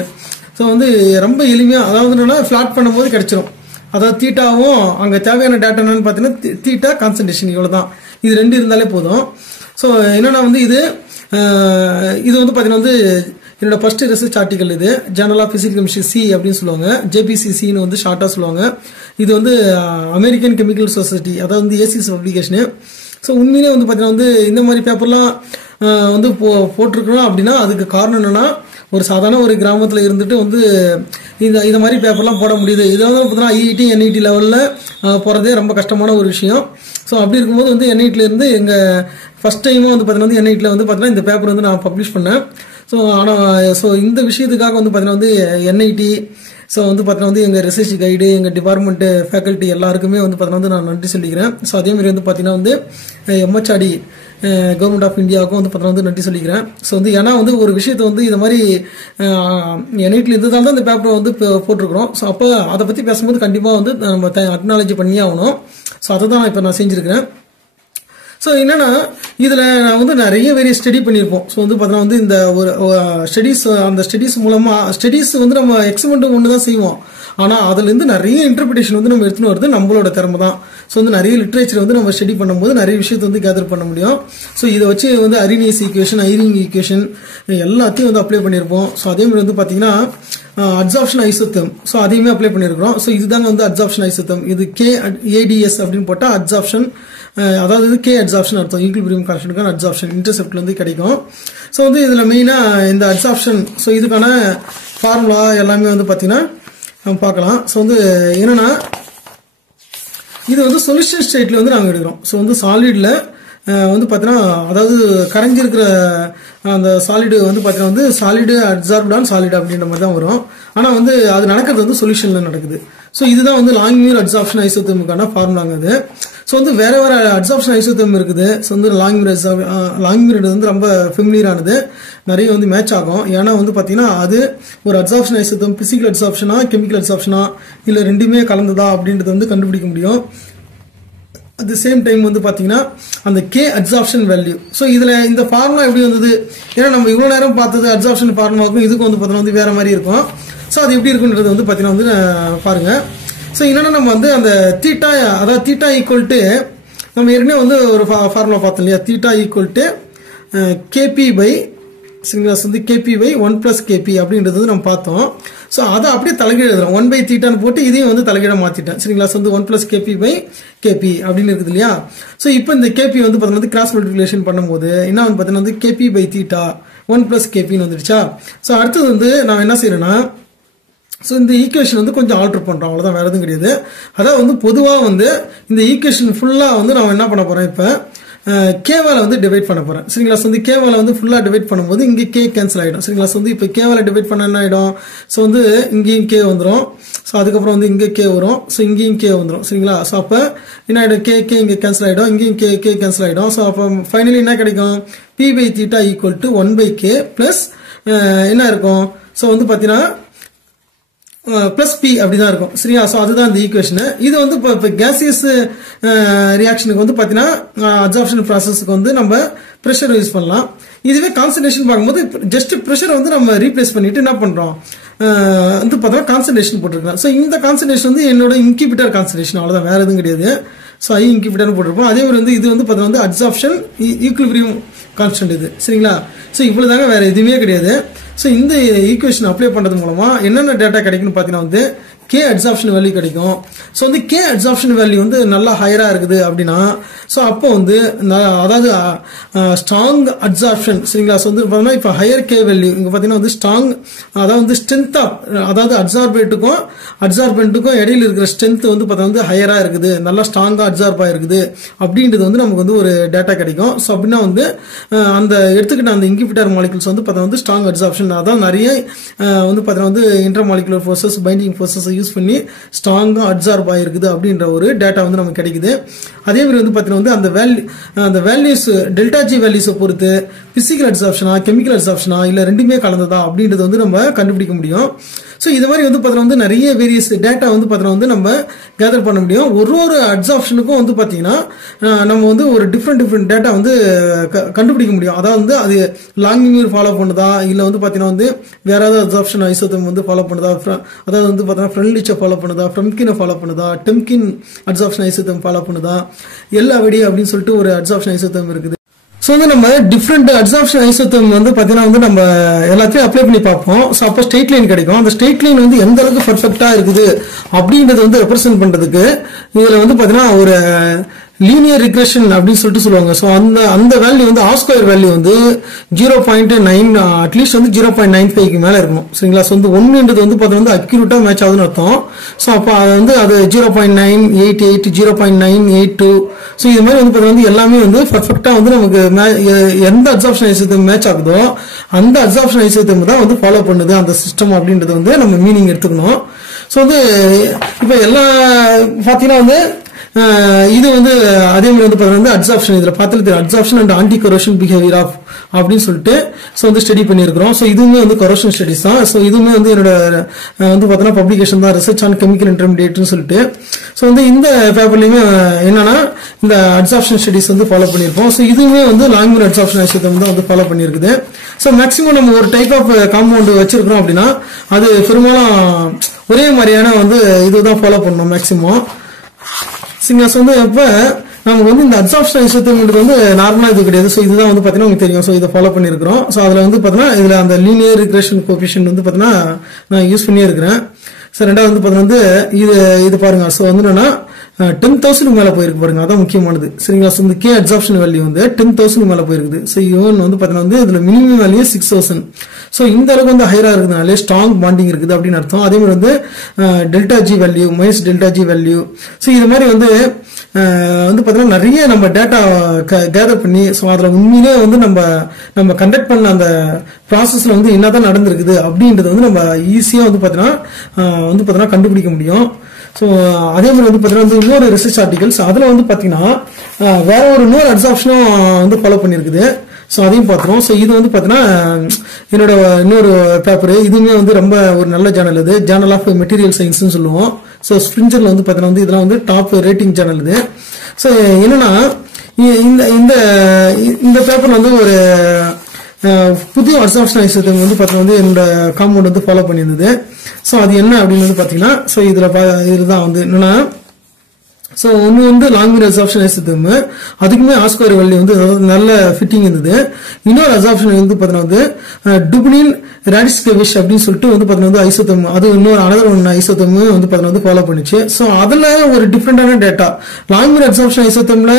ஸோ வந்து ரொம்ப எளிமையாக அதாவது என்னன்னா ஃபிளாட் பண்ணும்போது கிடைச்சிரும். அதாவது தீட்டாவும் அங்கே தேவையான டேட்டா என்னன்னு பார்த்தீங்கன்னா தீட்டா கான்சன்ட்ரேஷன் இவ்வளோ தான், இது 2 இருந்தாலே போதும். ஸோ என்னன்னா வந்து இது வந்து பார்த்தீங்கன்னா வந்து என்னோட ஃபர்ஸ்ட் ரிசர்ச் ஆர்டிகல், இது Journal of Physical Chemistry C அப்படின்னு சொல்லுவாங்க, JPCCன்னு வந்து ஷார்ட்டாக சொல்லுவாங்க. இது வந்து அமெரிக்கன் கெமிக்கல் சொசைட்டி அதாவது வந்து ACS பப்ளிகேஷனு. ஸோ உண்மையிலே வந்து பார்த்தீங்கன்னா வந்து இந்த மாதிரி பேப்பர்லாம் வந்து போட்டிருக்கிறோம் அப்படின்னா அதுக்கு காரணம் என்னன்னா ஒரு சாதாரண ஒரு கிராமத்தில் இருந்துட்டு வந்து இந்த மாதிரி பேப்பர்லாம் போட முடியுது. இதெல்லாம் பார்த்தீங்கன்னா IIT NIT லெவலில் போகிறதே ரொம்ப கஷ்டமான ஒரு விஷயம். ஸோ அப்படி இருக்கும்போது வந்து NITலேருந்து எங்கள் ஃபர்ஸ்ட் டைமும் வந்து பார்த்தீங்கன்னா வந்து NITல வந்து பார்த்தீங்கன்னா இந்த பேப்பர் வந்து நான் பப்ளிஷ் பண்ணேன். ஸோ இந்த விஷயத்துக்காக வந்து பார்த்தீங்கன்னா வந்து NIT ஸோ வந்து பார்த்தீங்கன்னா வந்து எங்கள் ரிசர்ச் கைடு எங்கள் டிபார்ட்மெண்ட்டு ஃபேக்கல்ட்டி எல்லாருக்குமே வந்து பார்த்தீங்கன்னா வந்து நான் நன்றி சொல்லிக்கிறேன். ஸோ அதேமாதிரி வந்து பார்த்தீங்கன்னா வந்து MHRD கவர்மெண்ட் ஆஃப் இந்தியாவுக்கும் வந்து பார்த்தீங்கன்னா வந்து நன்றி சொல்லிக்கிறேன். ஸோ வந்து ஏன்னா வந்து ஒரு விஷயத்தை வந்து இது மாதிரி NITல இருந்ததால் தான் இந்த பேப்பரை வந்து போட்டிருக்கிறோம். ஸோ அப்போ அதை பற்றி பேசும்போது கண்டிப்பாக வந்து நம்ம அக்னாலஜி பண்ணியே ஆகணும். ஸோ அதை தான் இப்போ நான் செஞ்சுருக்கிறேன். ஸோ என்னன்னா இதில் நான் வந்து நிறைய வேரிய ஸ்டடி பண்ணியிருப்போம். ஸோ வந்து பார்த்தீங்கன்னா வந்து இந்த ஒரு ஸ்டடீஸ் அந்த ஸ்டடீஸ் மூலமாக ஸ்டடீஸ் வந்து நம்ம எக்ஸ்பெரிமெண்ட் ஒன்று தான் செய்வோம். ஆனால் அதுலேருந்து நிறைய இன்டர்பிரேஷன் வந்து நம்ம எடுத்துன்னு வருது நம்மளோட திறமை தான் ஸோ வந்து நிறைய லிட்ரேச்சர் வந்து நம்ம ஸ்டடி பண்ணும்போது நிறைய விஷயத்தை வந்து கேதர் பண்ண முடியும். ஸோ இதை வச்சு வந்து அரினியஸ் ஈக்குவேஷன், ஐரிங் ஈக்குவேஷன் எல்லாத்தையும் வந்து அப்ளை பண்ணியிருப்போம். ஸோ அதே மாதிரி வந்து பார்த்தீங்கன்னா அப்சார்ப்ஷன் ஐசோதேர்ம், ஸோ அதையுமே அப்ளை பண்ணியிருக்கிறோம். ஸோ இதுதாங்க வந்து அப்சார்ப்ஷன் ஐசோதேர்ம். இது KADS அப்படின்னு போட்டால் அப்சார்ப்ஷன், அதாவது இது K அப்சார்ப்ஷன் அர்த்தம், ஈக்குலிபிரியம் கான்ஸ்டன்ட்கான அப்சார்ப்ஷன் இன்டர்செப்ட்ல வந்து கிடைக்கும். ஸோ வந்து இதில் மெயினாக இந்த அப்சார்ப்ஷன், ஸோ இதுக்கான ஃபார்முலா எல்லாமே வந்து பார்த்தீங்கன்னா நம்ம பார்க்கலாம். ஸோ வந்து என்னன்னா இது வந்து சொல்யூஷன் ஸ்டேட்ல வந்து நாங்கள் எடுக்கிறோம். ஸோ வந்து சாலிட்ல வந்து பார்த்தீங்கன்னா அதாவது கரைஞ்சிருக்கிற அந்த சாலிடு வந்து பார்த்தீங்கன்னா வந்து சாலிடு அப்சார்ப்ட் ஆன் சாலிடு அப்படின்ற மாதிரி தான் வரும். ஆனால் வந்து அது நடக்கிறது வந்து சொல்யூஷன்ல நடக்குது. ஸோ இதுதான் வந்து லாங்மியர் அப்சார்ப்ஷன் ஐசோதேர்முக்கான ஃபார்முலாங்க அது. ஸோ வந்து வேற வேற அப்சார்ப்ஷன் ஐசோதேர்ம் இருக்குது. ஸோ வந்து லாங்மியர் வந்து ரொம்ப ஃபெமிலியரானது, நிறைய வந்து மேட்ச் ஆகும். ஏன்னா வந்து பார்த்தீங்கன்னா அது ஒரு அப்சார்ப்ஷன் ஐசோதேர்ம் பிசிக்கல் அப்சார்ப்ஷனா கெமிக்கல் அப்சார்ப்ஷனா இல்லை ரெண்டுமே கலந்ததா அப்படின்றது வந்து கண்டுபிடிக்க முடியும். அட் த சேம் டைம் வந்து பார்த்தீங்கன்னா அந்த K அப்சார்ப்ஷன் வேல்யூ. ஸோ இதில் இந்த ஃபார்முலா எப்படி வந்தது, ஏன்னா நம்ம இவ்வளோ நேரம் பார்த்தது அப்சார்ப்ஷன் ஃபார்முலாவுக்கும் இதுக்கும் வந்து பார்த்தீங்கன்னா வந்து வேற மாதிரி இருக்கும். ஸோ அது எப்படி இருக்குன்றது வந்து பார்த்தீங்கன்னா வந்து பாருங்க. ஸோ என்னன்னா நம்ம வந்து அந்த தீட்டா, அதாவது தீட்டா ஈக்குவல் டு நம்ம ஏற்கனவே வந்து ஒரு ஃபார்முலா பார்த்தோம் இல்லையா, theta equal to KP by சரிங்களா, வந்து KP பை 1 + KP அப்படின்றது வந்து நம்ம பார்த்தோம். ஸோ அதை அப்படியே தலைகீழ எழுதுறோம், 1/θன்னு போட்டு இதையும் வந்து தலைகீழ மாத்திட்டேன் சரிங்களா. வந்து 1 + KP பை KP அப்படின்னு இருக்குது இல்லையா. ஸோ இப்போ இந்த KP வந்து பார்த்தீங்கன்னா கிராஸ் மல்டிபிளிகேஷன் பண்ணும்போது என்ன வந்து பார்த்தீங்கன்னா வந்து KP பை θ 1 + KPன்னு வந்துடுச்சா. ஸோ அடுத்தது வந்து நான் என்ன செய்யறேன்னா, ஸோ இந்த ஈக்குவேஷன் வந்து கொஞ்சம் ஆல்டர் பண்ணுறோம், அவ்வளோதான், வேறு எதுவும் கிடையாது. அதாவது வந்து பொதுவாக வந்து இந்த ஈக்குவேஷன் ஃபுல்லாக வந்து நான் என்ன பண்ண போகிறேன், இப்போ கேவால வந்து டிவைட் பண்ண போகிறேன் சரிங்களா. வந்து கேவால வந்து ஃபுல்லாக டிவைட் பண்ணும்போது இங்கே K கேன்சல் ஆகிடும் சரிங்களா. வந்து இப்போ கேவால டிவைட் பண்ண என்ன ஆகிடும், ஸோ வந்து இங்கேயும் K வந்துடும். ஸோ அதுக்கப்புறம் வந்து இங்கே K வரும், ஸோ இங்கேயும் K வந்துடும் சரிங்களா. ஸோ அப்போ என்ன ஆகிடும், K இங்கே கேன்சல் ஆகிடும், இங்கேயும் K கேன்சல் ஆகிடும். ஸோ அப்போ ஃபைனலி என்ன கிடைக்கும், P/θ = 1/K ப்ளஸ் என்ன இருக்கும், ஸோ வந்து பார்த்தீங்கன்னா பிளஸ் P அப்படிதான் இருக்கும் சரியா. ஸோ அதுதான் இந்த ஈக்குவேஷன். இது வந்து இப்போ கேசியஸ் ரியாக்ஷனுக்கு வந்து பார்த்தீங்கன்னா அப்சார்ப்ஷன் ப்ராசஸ்க்கு வந்து நம்ம ப்ரெஷர் யூஸ் பண்ணலாம். இதுவே கான்சன்ட்ரேஷன் பார்க்கும்போது ஜஸ்ட் ப்ரெஷரை வந்து நம்ம ரீப்ளேஸ் பண்ணிட்டு என்ன பண்றோம் வந்து பார்த்தோம்னா கான்சன்ட்ரேஷன் போட்டிருக்கலாம். ஸோ இந்த கான்சன்ட்ரேஷன் வந்து என்னோட இன்கிபிட்டர் கான்சன்ட்ரேஷன், அவ்வளோதான், வேற எதுவும் கிடையாது. ஸோ ஐ இன்கிபிட்டர்னு போட்டிருப்போம். அதே மாதிரி வந்து இது வந்து பார்த்தீங்கன்னா வந்து அப்சார்ப்ஷன் ஈக்குலிபிரியம் கான்ஸ்டன்ட் இது சரிங்களா. ஸோ இவ்வளவுதாங்க, வேற எதுவுமே கிடையாது. ஸோ இந்த ஈக்குவேஷன் அப்ளை பண்றது மூலமா என்னென்ன டேட்டா கிடைக்கும்னு பார்த்தீங்கன்னா வந்து K அப்சார்ப்ஷன் வேல்யூ கிடைக்கும். ஸோ வந்து K அப்சார்ப்ஷன் வேல்யூ வந்து நல்லா ஹையரா இருக்குது அப்படின்னா ஸோ அப்போ வந்து அதாவது ஸ்ட்ராங் அப்சார்ப்ஷன் சரிங்களா. ஸோ வந்து பார்த்தீங்கன்னா இப்போ ஹையர் K வேல்யூ இங்கே பார்த்தீங்கன்னா வந்து ஸ்ட்ராங், அதாவது வந்து ஸ்ட்ரென்த் ஆஃப், அதாவது அப்சார்பென்ட்டுக்கும் இடையில இருக்கிற ஸ்ட்ரென்த் வந்து பார்த்தா வந்து ஹையரா இருக்குது, நல்லா ஸ்ட்ராங்கா அப்சார்ப் ஆயிருக்குது அப்படின்றது வந்து நமக்கு வந்து ஒரு டேட்டா கிடைக்கும். ஸோ அப்படின்னா வந்து அந்த எடுத்துக்கிட்ட அந்த இன்கிபிட்டர் மாலிகுல்ஸ் வந்து பார்த்தா வந்து ஸ்ட்ராங் அப்சார்ப்ஷன், அதான் நிறைய வந்து பார்த்தா வந்து inter molecular forces, binding forces use பண்ணி ஸ்ட்ராங்கா அப்சார்ப் ஆயிருக்குது அப்படின்ற ஒரு டேட்டா வந்து நமக்கு கிடைக்குது. அதே மாதிரி வந்து பார்த்தீங்கன்னா வந்து அந்த வேல்யூஸ் டெல்டா G வேல்யூஸை பொறுத்து பிசிக்கல் அப்சார்ப்ஷனா கெமிக்கல் அப்சார்ப்ஷனா இல்லை ரெண்டுமே கலந்ததா அப்படின்றது வந்து நம்ம கண்டுபிடிக்க முடியும். ஸோ இது மாதிரி வந்து பார்த்தீங்கன்னா வந்து நிறைய வேரியஸ் டேட்டா வந்து பார்த்தீங்கன்னா வந்து நம்ம கேதர் பண்ண முடியும். ஒரு அப்சார்ப்ஷனுக்கும் வந்து பார்த்தீங்கன்னா நம்ம வந்து ஒரு டிஃப்ரெண்ட் டேட்டா வந்து கண்டுபிடிக்க முடியும். அதாவது வந்து அது லாங்மியர் ஃபாலோ பண்ணுதா இல்லை வந்து பார்த்தீங்கன்னா வந்து வேற ஏதாவது அப்சார்ப்ஷன் ஐசோதேர்ம் வந்து ஃபாலோ பண்ணுதா, அதாவது வந்து பார்த்தீங்கன்னா ஃப்ரெண்ட்லிச்சை ஃபாலோ பண்ணுதா, ஃப்ரெம்கினை ஃபாலோ பண்ணுதா, டெம்கின் அப்சார்ப்ஷன் ஐசோதேர்ம் ஃபாலோ பண்ணுதா, LAVD அப்படின்னு சொல்லிட்டு ஒரு அப்சார்ப்ஷன் ஐசோதேர்ம் இருக்குது. ஸோ வந்து நம்ம டிஃப்ரெண்ட் அப்சார்ப்ஷன் ஐசோதேர்ம் வந்து பார்த்தீங்கன்னா வந்து நம்ம எல்லாத்தையும் அப்ளை பண்ணி பார்ப்போம். ஸோ அப்போ ஸ்ட்ரெயிட் லைன் கிடைக்கும். அந்த ஸ்ட்ரெயிட் லைன் வந்து எந்த அளவுக்கு பர்ஃபெக்டா இருக்குது அப்படின்றது வந்து ரெப்ரசென்ட் பண்றதுக்கு இதுல வந்து பார்த்தீங்கன்னா ஒரு லீனியர் ரிக்ரெஷன் அப்படின்னு சொல்லிட்டு சொல்லுவாங்க. ஸோ அந்த வேல்யூ வந்து R² வேல்யூ வந்து 0.9 அட்லீஸ்ட் வந்து 0.95க்கு மேல இருக்கணும் சரிங்களா. ஸோ வந்து 1ன்றது வந்து பார்த்தா வந்து அக்யூரேட்டா மேட்ச் ஆகுதுன்னு அர்த்தம். ஸோ அப்போ அது 0.988 0.982 ஸோ இது மாதிரி வந்து பார்த்தா வந்து எல்லாமே வந்து பர்ஃபெக்டா வந்து நமக்கு எந்த அப்சார்ப்ஷன் ஐசோதேர்ம் மேட்ச் ஆகுதோ அந்த அப்சார்ப்ஷன் ஐசோதேர்ம் தான் வந்து ஃபாலோ பண்ணுது அந்த சிஸ்டம் அப்படின்றது வந்து நம்ம மீனிங் எடுத்துக்கணும். ஸோ வந்து இப்போ எல்லா பார்த்தீங்கன்னா வந்து இது வந்து அதே மாதிரி வந்து பார்த்தீங்கன்னா அப்சார்ப்ஷன், இதுல பார்த்தாலே absorption and anti corrosion behaviour of அப்படின்னு சொல்லிட்டு ஸோ வந்து ஸ்டடி பண்ணியிருக்கிறோம். ஸோ இதுவுமே வந்து கரோஷன் ஸ்டடிஸ் தான். ஸோ இதுவுமே வந்து என்னோட வந்து பார்த்தீங்கன்னா பப்ளிகேஷன் தான், ரிசர்ச் ஆன் கெமிக்கல் இன்டர்மீடியேட்னு சொல்லிட்டு. ஸோ வந்து இந்த பேப்பர்லையுமே என்னன்னா இந்த அப்சார்ப்ஷன் ஸ்டடிஸ் வந்து ஃபாலோ பண்ணியிருப்போம். ஸோ இதுவுமே வந்து லாங்மியர் அப்சார்ப்ஷன் ஐசோதேர்ம் தான் வந்து ஃபாலோ பண்ணியிருக்குது. ஸோ மேக்ஸிமம் நம்ம ஒரு டைப் ஆஃப் காம்பவுண்ட் வச்சிருக்கிறோம் அப்படின்னா அது பெரும்பாலும் ஒரே மாதிரியான வந்து இதுதான் ஃபாலோ பண்ணணும் மேக்ஸிமம். சரிங்களா. ஸோ வந்து அப்போ நமக்கு வந்து இந்த அப்சார்ப்ஷன் ஐசோதேர்ம்ன்றது வந்து நார்மலா இது கிடையாது. ஸோ இதுதான் வந்து பாத்தீங்கன்னா உங்களுக்கு தெரியும். ஸோ இதை ஃபாலோ பண்ணிருக்கிறோம். ஸோ அதுல வந்து பாத்தீங்கன்னா இதுல அந்த லீனியர் ரிக்ரெஷன் கோஎஃபிஷியன்ட் வந்து பாத்தீங்கன்னா நான் யூஸ் பண்ணியே இருக்கிறேன். ஸோ ரெண்டாவது வந்து பாத்தீங்கன்னா இது பாருங்க. ஸோ வந்து என்னன்னா 10,000 மேல போயிருக்கு பாருங்க, அதான் முக்கியமானது. சரிங்களா. ஸோ இந்த கே அப்சார்ப்ஷன் வேல்யூ வந்து 10,000 மேல போயிருக்குது. ஸோ ஈவன் வந்து பாத்தீங்கன்னா வந்து இதுல மினிமம் வேல்யூ 6,000. ஸோ இந்த அளவுக்கு வந்து ஹையரா இருக்கிறதுனால ஸ்ட்ராங் பாண்டிங் இருக்குது அப்படின்னு அர்த்தம். அதே மாதிரி வந்து delta G value minus delta G value. So இது மாதிரி வந்து பாத்தீங்கன்னா நிறைய நம்ம டேட்டா கேதர் பண்ணி ஸோ அதுல உண்மையிலே வந்து நம்ம கண்டக்ட் பண்ண அந்த ப்ராசஸ்ல வந்து என்னதான் நடந்திருக்குது அப்படின்றது வந்து நம்ம ஈஸியா வந்து பாத்தீங்கன்னா கண்டுபிடிக்க முடியும். ஸோ அதே மாதிரி வந்து பாத்தீங்கன்னா இன்னொரு ரிசர்ச் ஆர்டிகல்ஸ் அதுல வந்து பாத்தீங்கன்னா வேற இன்னொரு அப்சார்ப்ஷனும் வந்து ஃபாலோ பண்ணிருக்குது. ஸோ அதையும் பார்த்துருவோம். ஸோ இது வந்து பாத்தீங்கன்னா என்னோட இன்னொரு பேப்பர், இதுவுமே வந்து ரொம்ப ஒரு நல்ல ஜேர்னல். இது ஜேர்னல் ஆஃப் மெட்டீரியல் சயின்ஸ்னு சொல்லுவோம். ஸோ ஸ்பிரிஞ்சர்ல வந்து பாத்தீங்கன்னா வந்து இதெல்லாம் வந்து டாப் ரேட்டிங் சேனல் இது. ஸோ என்னன்னா இந்த பேப்பர்ல வந்து ஒரு புதிய அப்சார்ப்ஷன் ஐசோதேர்ம் வந்து பாத்தீங்கன்னா வந்து என்னோட காம்பவுண்ட் வந்து ஃபாலோ பண்ணியிருந்தது. ஸோ அது என்ன அப்படின்னு வந்து பாத்தீங்கன்னா ஸோ இதுதான் வந்து என்னன்னா ஸோ ஒன்று வந்து லாங் மீன் அப்சார்ப்ஷன் ஐசோதேர்ம், அதுக்குமே ஆஸ்கோர் வேல்யூ வந்து நல்ல ஃபிட்டிங் இருந்தது. இன்னொரு அப்சார்ப்ஷன் வந்து பாத்தீங்கன்னா வந்து டுப்ளின் ராடிஸ்கேவிஷ் அப்படின்னு சொல்லிட்டு வந்து பாத்தீங்கன்னா வந்து ஐசோதேர்ம், அது இன்னொரு அனதர் ஒன் ஐசோதேர்ம் வந்து பாத்தீங்கன்னா வந்து ஃபாலோ பண்ணிச்சு. ஸோ அதுல ஒரு டிஃப்ரெண்டான டேட்டா லாங் மீன் அப்சார்ப்ஷன் ஐசோதேர்ம்ல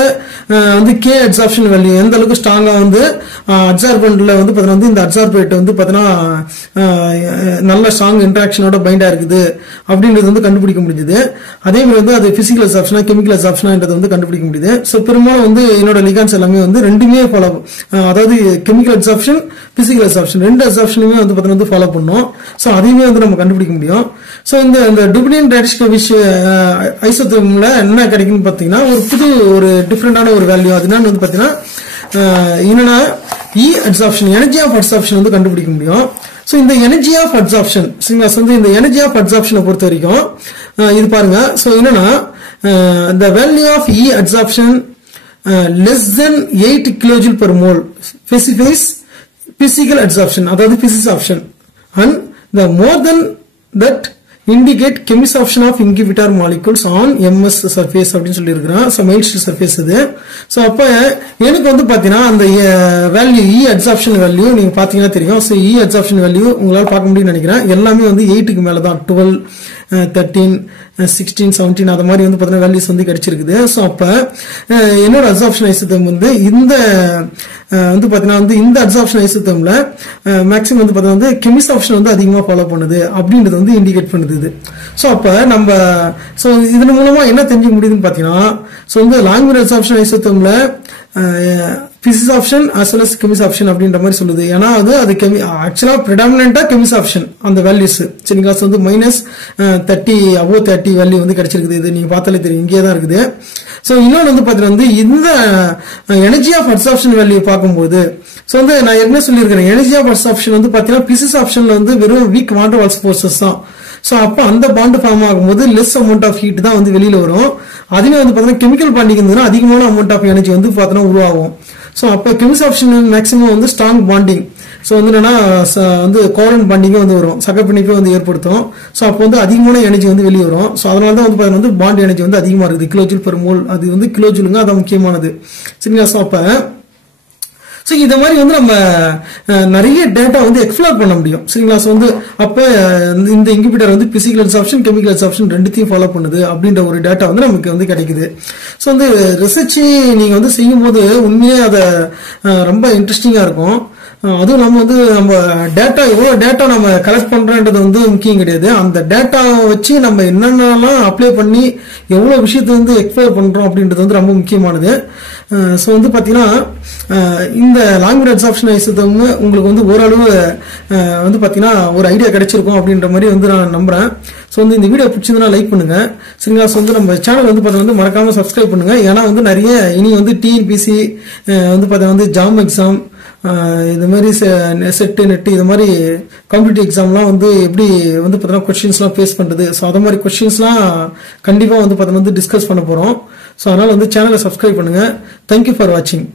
வந்து கே அப்சார்ப்ஷன் வேல்யூ எந்த அளவுக்கு ஸ்ட்ராங்கா வந்து அப்சார்பன்ட்ல வந்து பாத்தீங்கன்னா வந்து இந்த அப்சார்பேட் வந்து பாத்தீங்கன்னா நல்ல ஸ்ட்ராங் இன்டராக்ஷனோட பைண்டா இருக்குது அப்படின்றது வந்து கண்டுபிடிக்க முடிஞ்சது. அதே மாதிரி வந்து அது பிசிக்கல் அப்சார்ப்ஷனா கெமிக்கல் அப்சார்ப்ஷனான்றது வந்து கண்டுபிடிக்க முடியுது. ஸோ பெரும்பாலும் வந்து என்னோட லிகான்ஸ் எல்லாமே வந்து ரெண்டுமே ஃபாலோ, அதாவது கெமிக்கல் அப்சார்ப்ஷன் பிசிக்கல் அப்சார்ப்ஷன் ரெண்டு அப்சார்ப்ஷனுமே வந்து பாத்தீங்கன்னா ஃபாலோ பண்ணோம். ஸோ அதையுமே வந்து நம்ம கண்டுபிடிக்க முடியும். ஸோ இந்த டுப்ளின் ராடிஸ்கேவிஷ் ஐசோதேர்ம்ல என்ன கிடைக்குன்னு பாத்தீங்கன்னா ஒரு டிஃப்ரெண்டான ஒரு வேல்யூ. அது என்னன்னு வந்து பாத்தீங்கன்னா என்னன்னா அப்சார்ப்ஷன் எனர்ஜி ஆஃப் அப்சார்ப்ஷன் வந்து கண்டுபிடிக்க முடியும். ஸோ இந்த எனர்ஜி ஆஃப் அப்சார்ப்ஷன் சரிங்களா. வந்து இந்த எனர்ஜி ஆஃப் அப்சார்ப்ஷனை பொறுத்த வரைக்கும் இது பாருங்க. ஸோ என்னன்னா the value of E absorption less than 8 kilojoule per mole specifies physical absorption, அதாவது physics option, and the more than that indicate chemisoption of inhibitor molecules on MS surface அப்படின்னு சொல்லி இருக்கிறான். ஸோ மெயின் ஸ்டீல் சர்ஃபேஸ் இது. ஸோ அப்ப எனக்கு வந்து பாத்தீங்கன்னா அந்த வேல்யூ E அப்சார்ப்ஷன் வேல்யூ நீங்க பாத்தீங்கன்னா தெரியும். ஸோ E அப்சார்ப்ஷன் வேல்யூ உங்களால பார்க்க முடியும்னு நினைக்கிறேன். எல்லாமே வந்து 8க்கு மேலதான் 12, 13, 16, 17 அது மாதிரி வந்து பாத்தீங்கன்னா வேல்யூஸ் வந்து கிடைச்சிருக்குது. ஸோ அப்ப என்னோட அப்சார்ப்ஷன் ஐசோதேர்ம் வந்து இந்த வந்து பாத்தீங்கன்னா வந்து இந்த அப்சார்ப்ஷன் ஐசோதேர்ம்ல மேக்ஸிமம் வந்து பாத்தீங்கன்னா வந்து கெமிசாப்ஷன் வந்து அதிகமா ஃபாலோ பண்ணுது அப்படின்றது வந்து இண்டிகேட் பண்ணுது. ஸோ அப்ப நம்ம ஸோ இதன் மூலமா என்ன தெரிஞ்சுக்க முடியுதுன்னு பாத்தீங்கன்னா ஸோ வந்து லாங் மீன் அப்சார்ப்ஷன் ஐசோதேர்ம்ல physisorption as well as chemisorption அப்படின்ற மாதிரி சொல்லுது. ஏன்னா அது ஆக்சுவலா பிரெடாமினண்டா கெமிஸ் ஆப்ஷன் அந்த வேல்யூஸ் சரிங்களா. வந்து -30 above 30 வேல்யூ வந்து கிடைச்சிருக்குது. இது நீங்க பார்த்தாலே தெரியும், இங்கே தான் இருக்குது. ஸோ இன்னொன்று வந்து பாத்தீங்கன்னா வந்து இந்த எனர்ஜி ஆஃப் அப்சார்ப்ஷன் வேல்யூ பார்க்கும்போது ஸோ வந்து நான் ஏற்கனவே சொல்லியிருக்கிறேன், எனர்ஜி ஆஃப் அப்சார்ப்ஷன் வந்து பாத்தீங்கன்னா பிசிக்ஸ் ஆப்ஷன்ல வந்து வெறும் வீக் வாண்டர் வால்ஸ் ஃபோர்ஸஸ் தான். ஸோ அப்போ அந்த பாண்ட் ஃபார்ம் ஆகும்போது லெஸ் அமௌண்ட் ஆஃப் ஹீட் தான் வந்து வெளியில வரும். அதுவே வந்து பாத்தீங்கன்னா கெமிக்கல் பாண்டிங் இருந்ததுன்னா அதிகமான அமௌண்ட் ஆஃப் எனர்ஜி வந்து பாத்தீங்கன்னா உருவாகும். ஸோ அப்போ கெமிஸ் ஆப்ஷன் மேக்ஸிமம் வந்து ஸ்ட்ராங் பாண்டிங். ஸோ வந்து என்னன்னா வந்து கோவலன்ட் பாண்டிங்கே வந்து வரும், சகப்பிணைப்பை வந்து ஏற்படுத்தும். ஸோ அப்போ வந்து அதிகமான எனர்ஜி வந்து வெளியே வரும். ஸோ அதனால தான் வந்து பாத்தீங்கன்னா வந்து பாண்ட் எனர்ஜி வந்து அதிகமா இருக்குது, கிலோஜூல் பெர் மோல். அது வந்து கிலோஜூலுங்க, அதான் முக்கியமானது சரிங்களா. ஸோ அப்ப ஸோ இந்த மாதிரி வந்து நம்ம நிறைய டேட்டா வந்து எக்ஸ்ப்ளோர் பண்ண முடியும் சரிங்களா. ஸோ வந்து அப்ப இந்த இன்ஹிபிட்டர் வந்து பிசிக்கல் அப்சார்ப்ஷன் கெமிக்கல் அப்சார்ப்ஷன் ரெண்டுத்தையும் ஃபாலோ பண்ணுது அப்படின்ற ஒரு டேட்டா வந்து நமக்கு வந்து கிடைக்குது. ஸோ வந்து ரிசர்ச் நீங்க வந்து செய்யும் போது உண்மையே அதை ரொம்ப இன்ட்ரெஸ்டிங்கா இருக்கும். அதுவும் நம்ம வந்து நம்ம டேட்டா எவ்வளவு டேட்டா நம்ம கலெக்ட் பண்றோன்றது வந்து முக்கியம் கிடையாது. அந்த டேட்டாவை வச்சு நம்ம என்னென்னலாம் அப்ளை பண்ணி எவ்வளவு விஷயத்தை வந்து எக்ஸ்ப்ளோர் பண்றோம் அப்படின்றது வந்து ரொம்ப முக்கியமானது. ஸோ வந்து பாத்தீங்கன்னா இந்த லாங் மீன் அப்சார்ப்ஷன் ஐசோதேர்ம் உங்களுக்கு வந்து ஓரளவு வந்து பாத்தீங்கன்னா ஒரு ஐடியா கிடைச்சிருக்கும் அப்படின்ற மாதிரி வந்து நான் நம்புறேன். ஸோ வந்து இந்த வீடியோ பிடிச்சிருந்தா லைக் பண்ணுங்க சரிங்களா. ஸோ வந்து நம்ம சேனல் வந்து பாத்தீங்கன்னா மறக்காம சப்ஸ்கிரைப் பண்ணுங்க. ஏன்னா வந்து நிறைய இனி வந்து டிஎன்பிசி வந்து பாத்தீங்கன்னா வந்து ஜாம் எக்ஸாம் இது மாதிரி செட் நெட் இது மாதிரி காம்படிட்டிவ் எக்ஸாம்லாம் வந்து எப்படி வந்து பார்த்தீங்கன்னா கொஸ்டின்ஸ்லாம் ஃபேஸ் பண்ணுறது. ஸோ அது மாதிரி கொஸ்டின்ஸ்லாம் கண்டிப்பாக வந்து பார்த்தீங்கன்னா வந்து டிஸ்கஸ் பண்ண போகிறோம். ஸோ அதனால் வந்து சேனலை சப்ஸ்கிரைப் பண்ணுங்கள். தேங்க்யூ ஃபார் வாட்சிங்.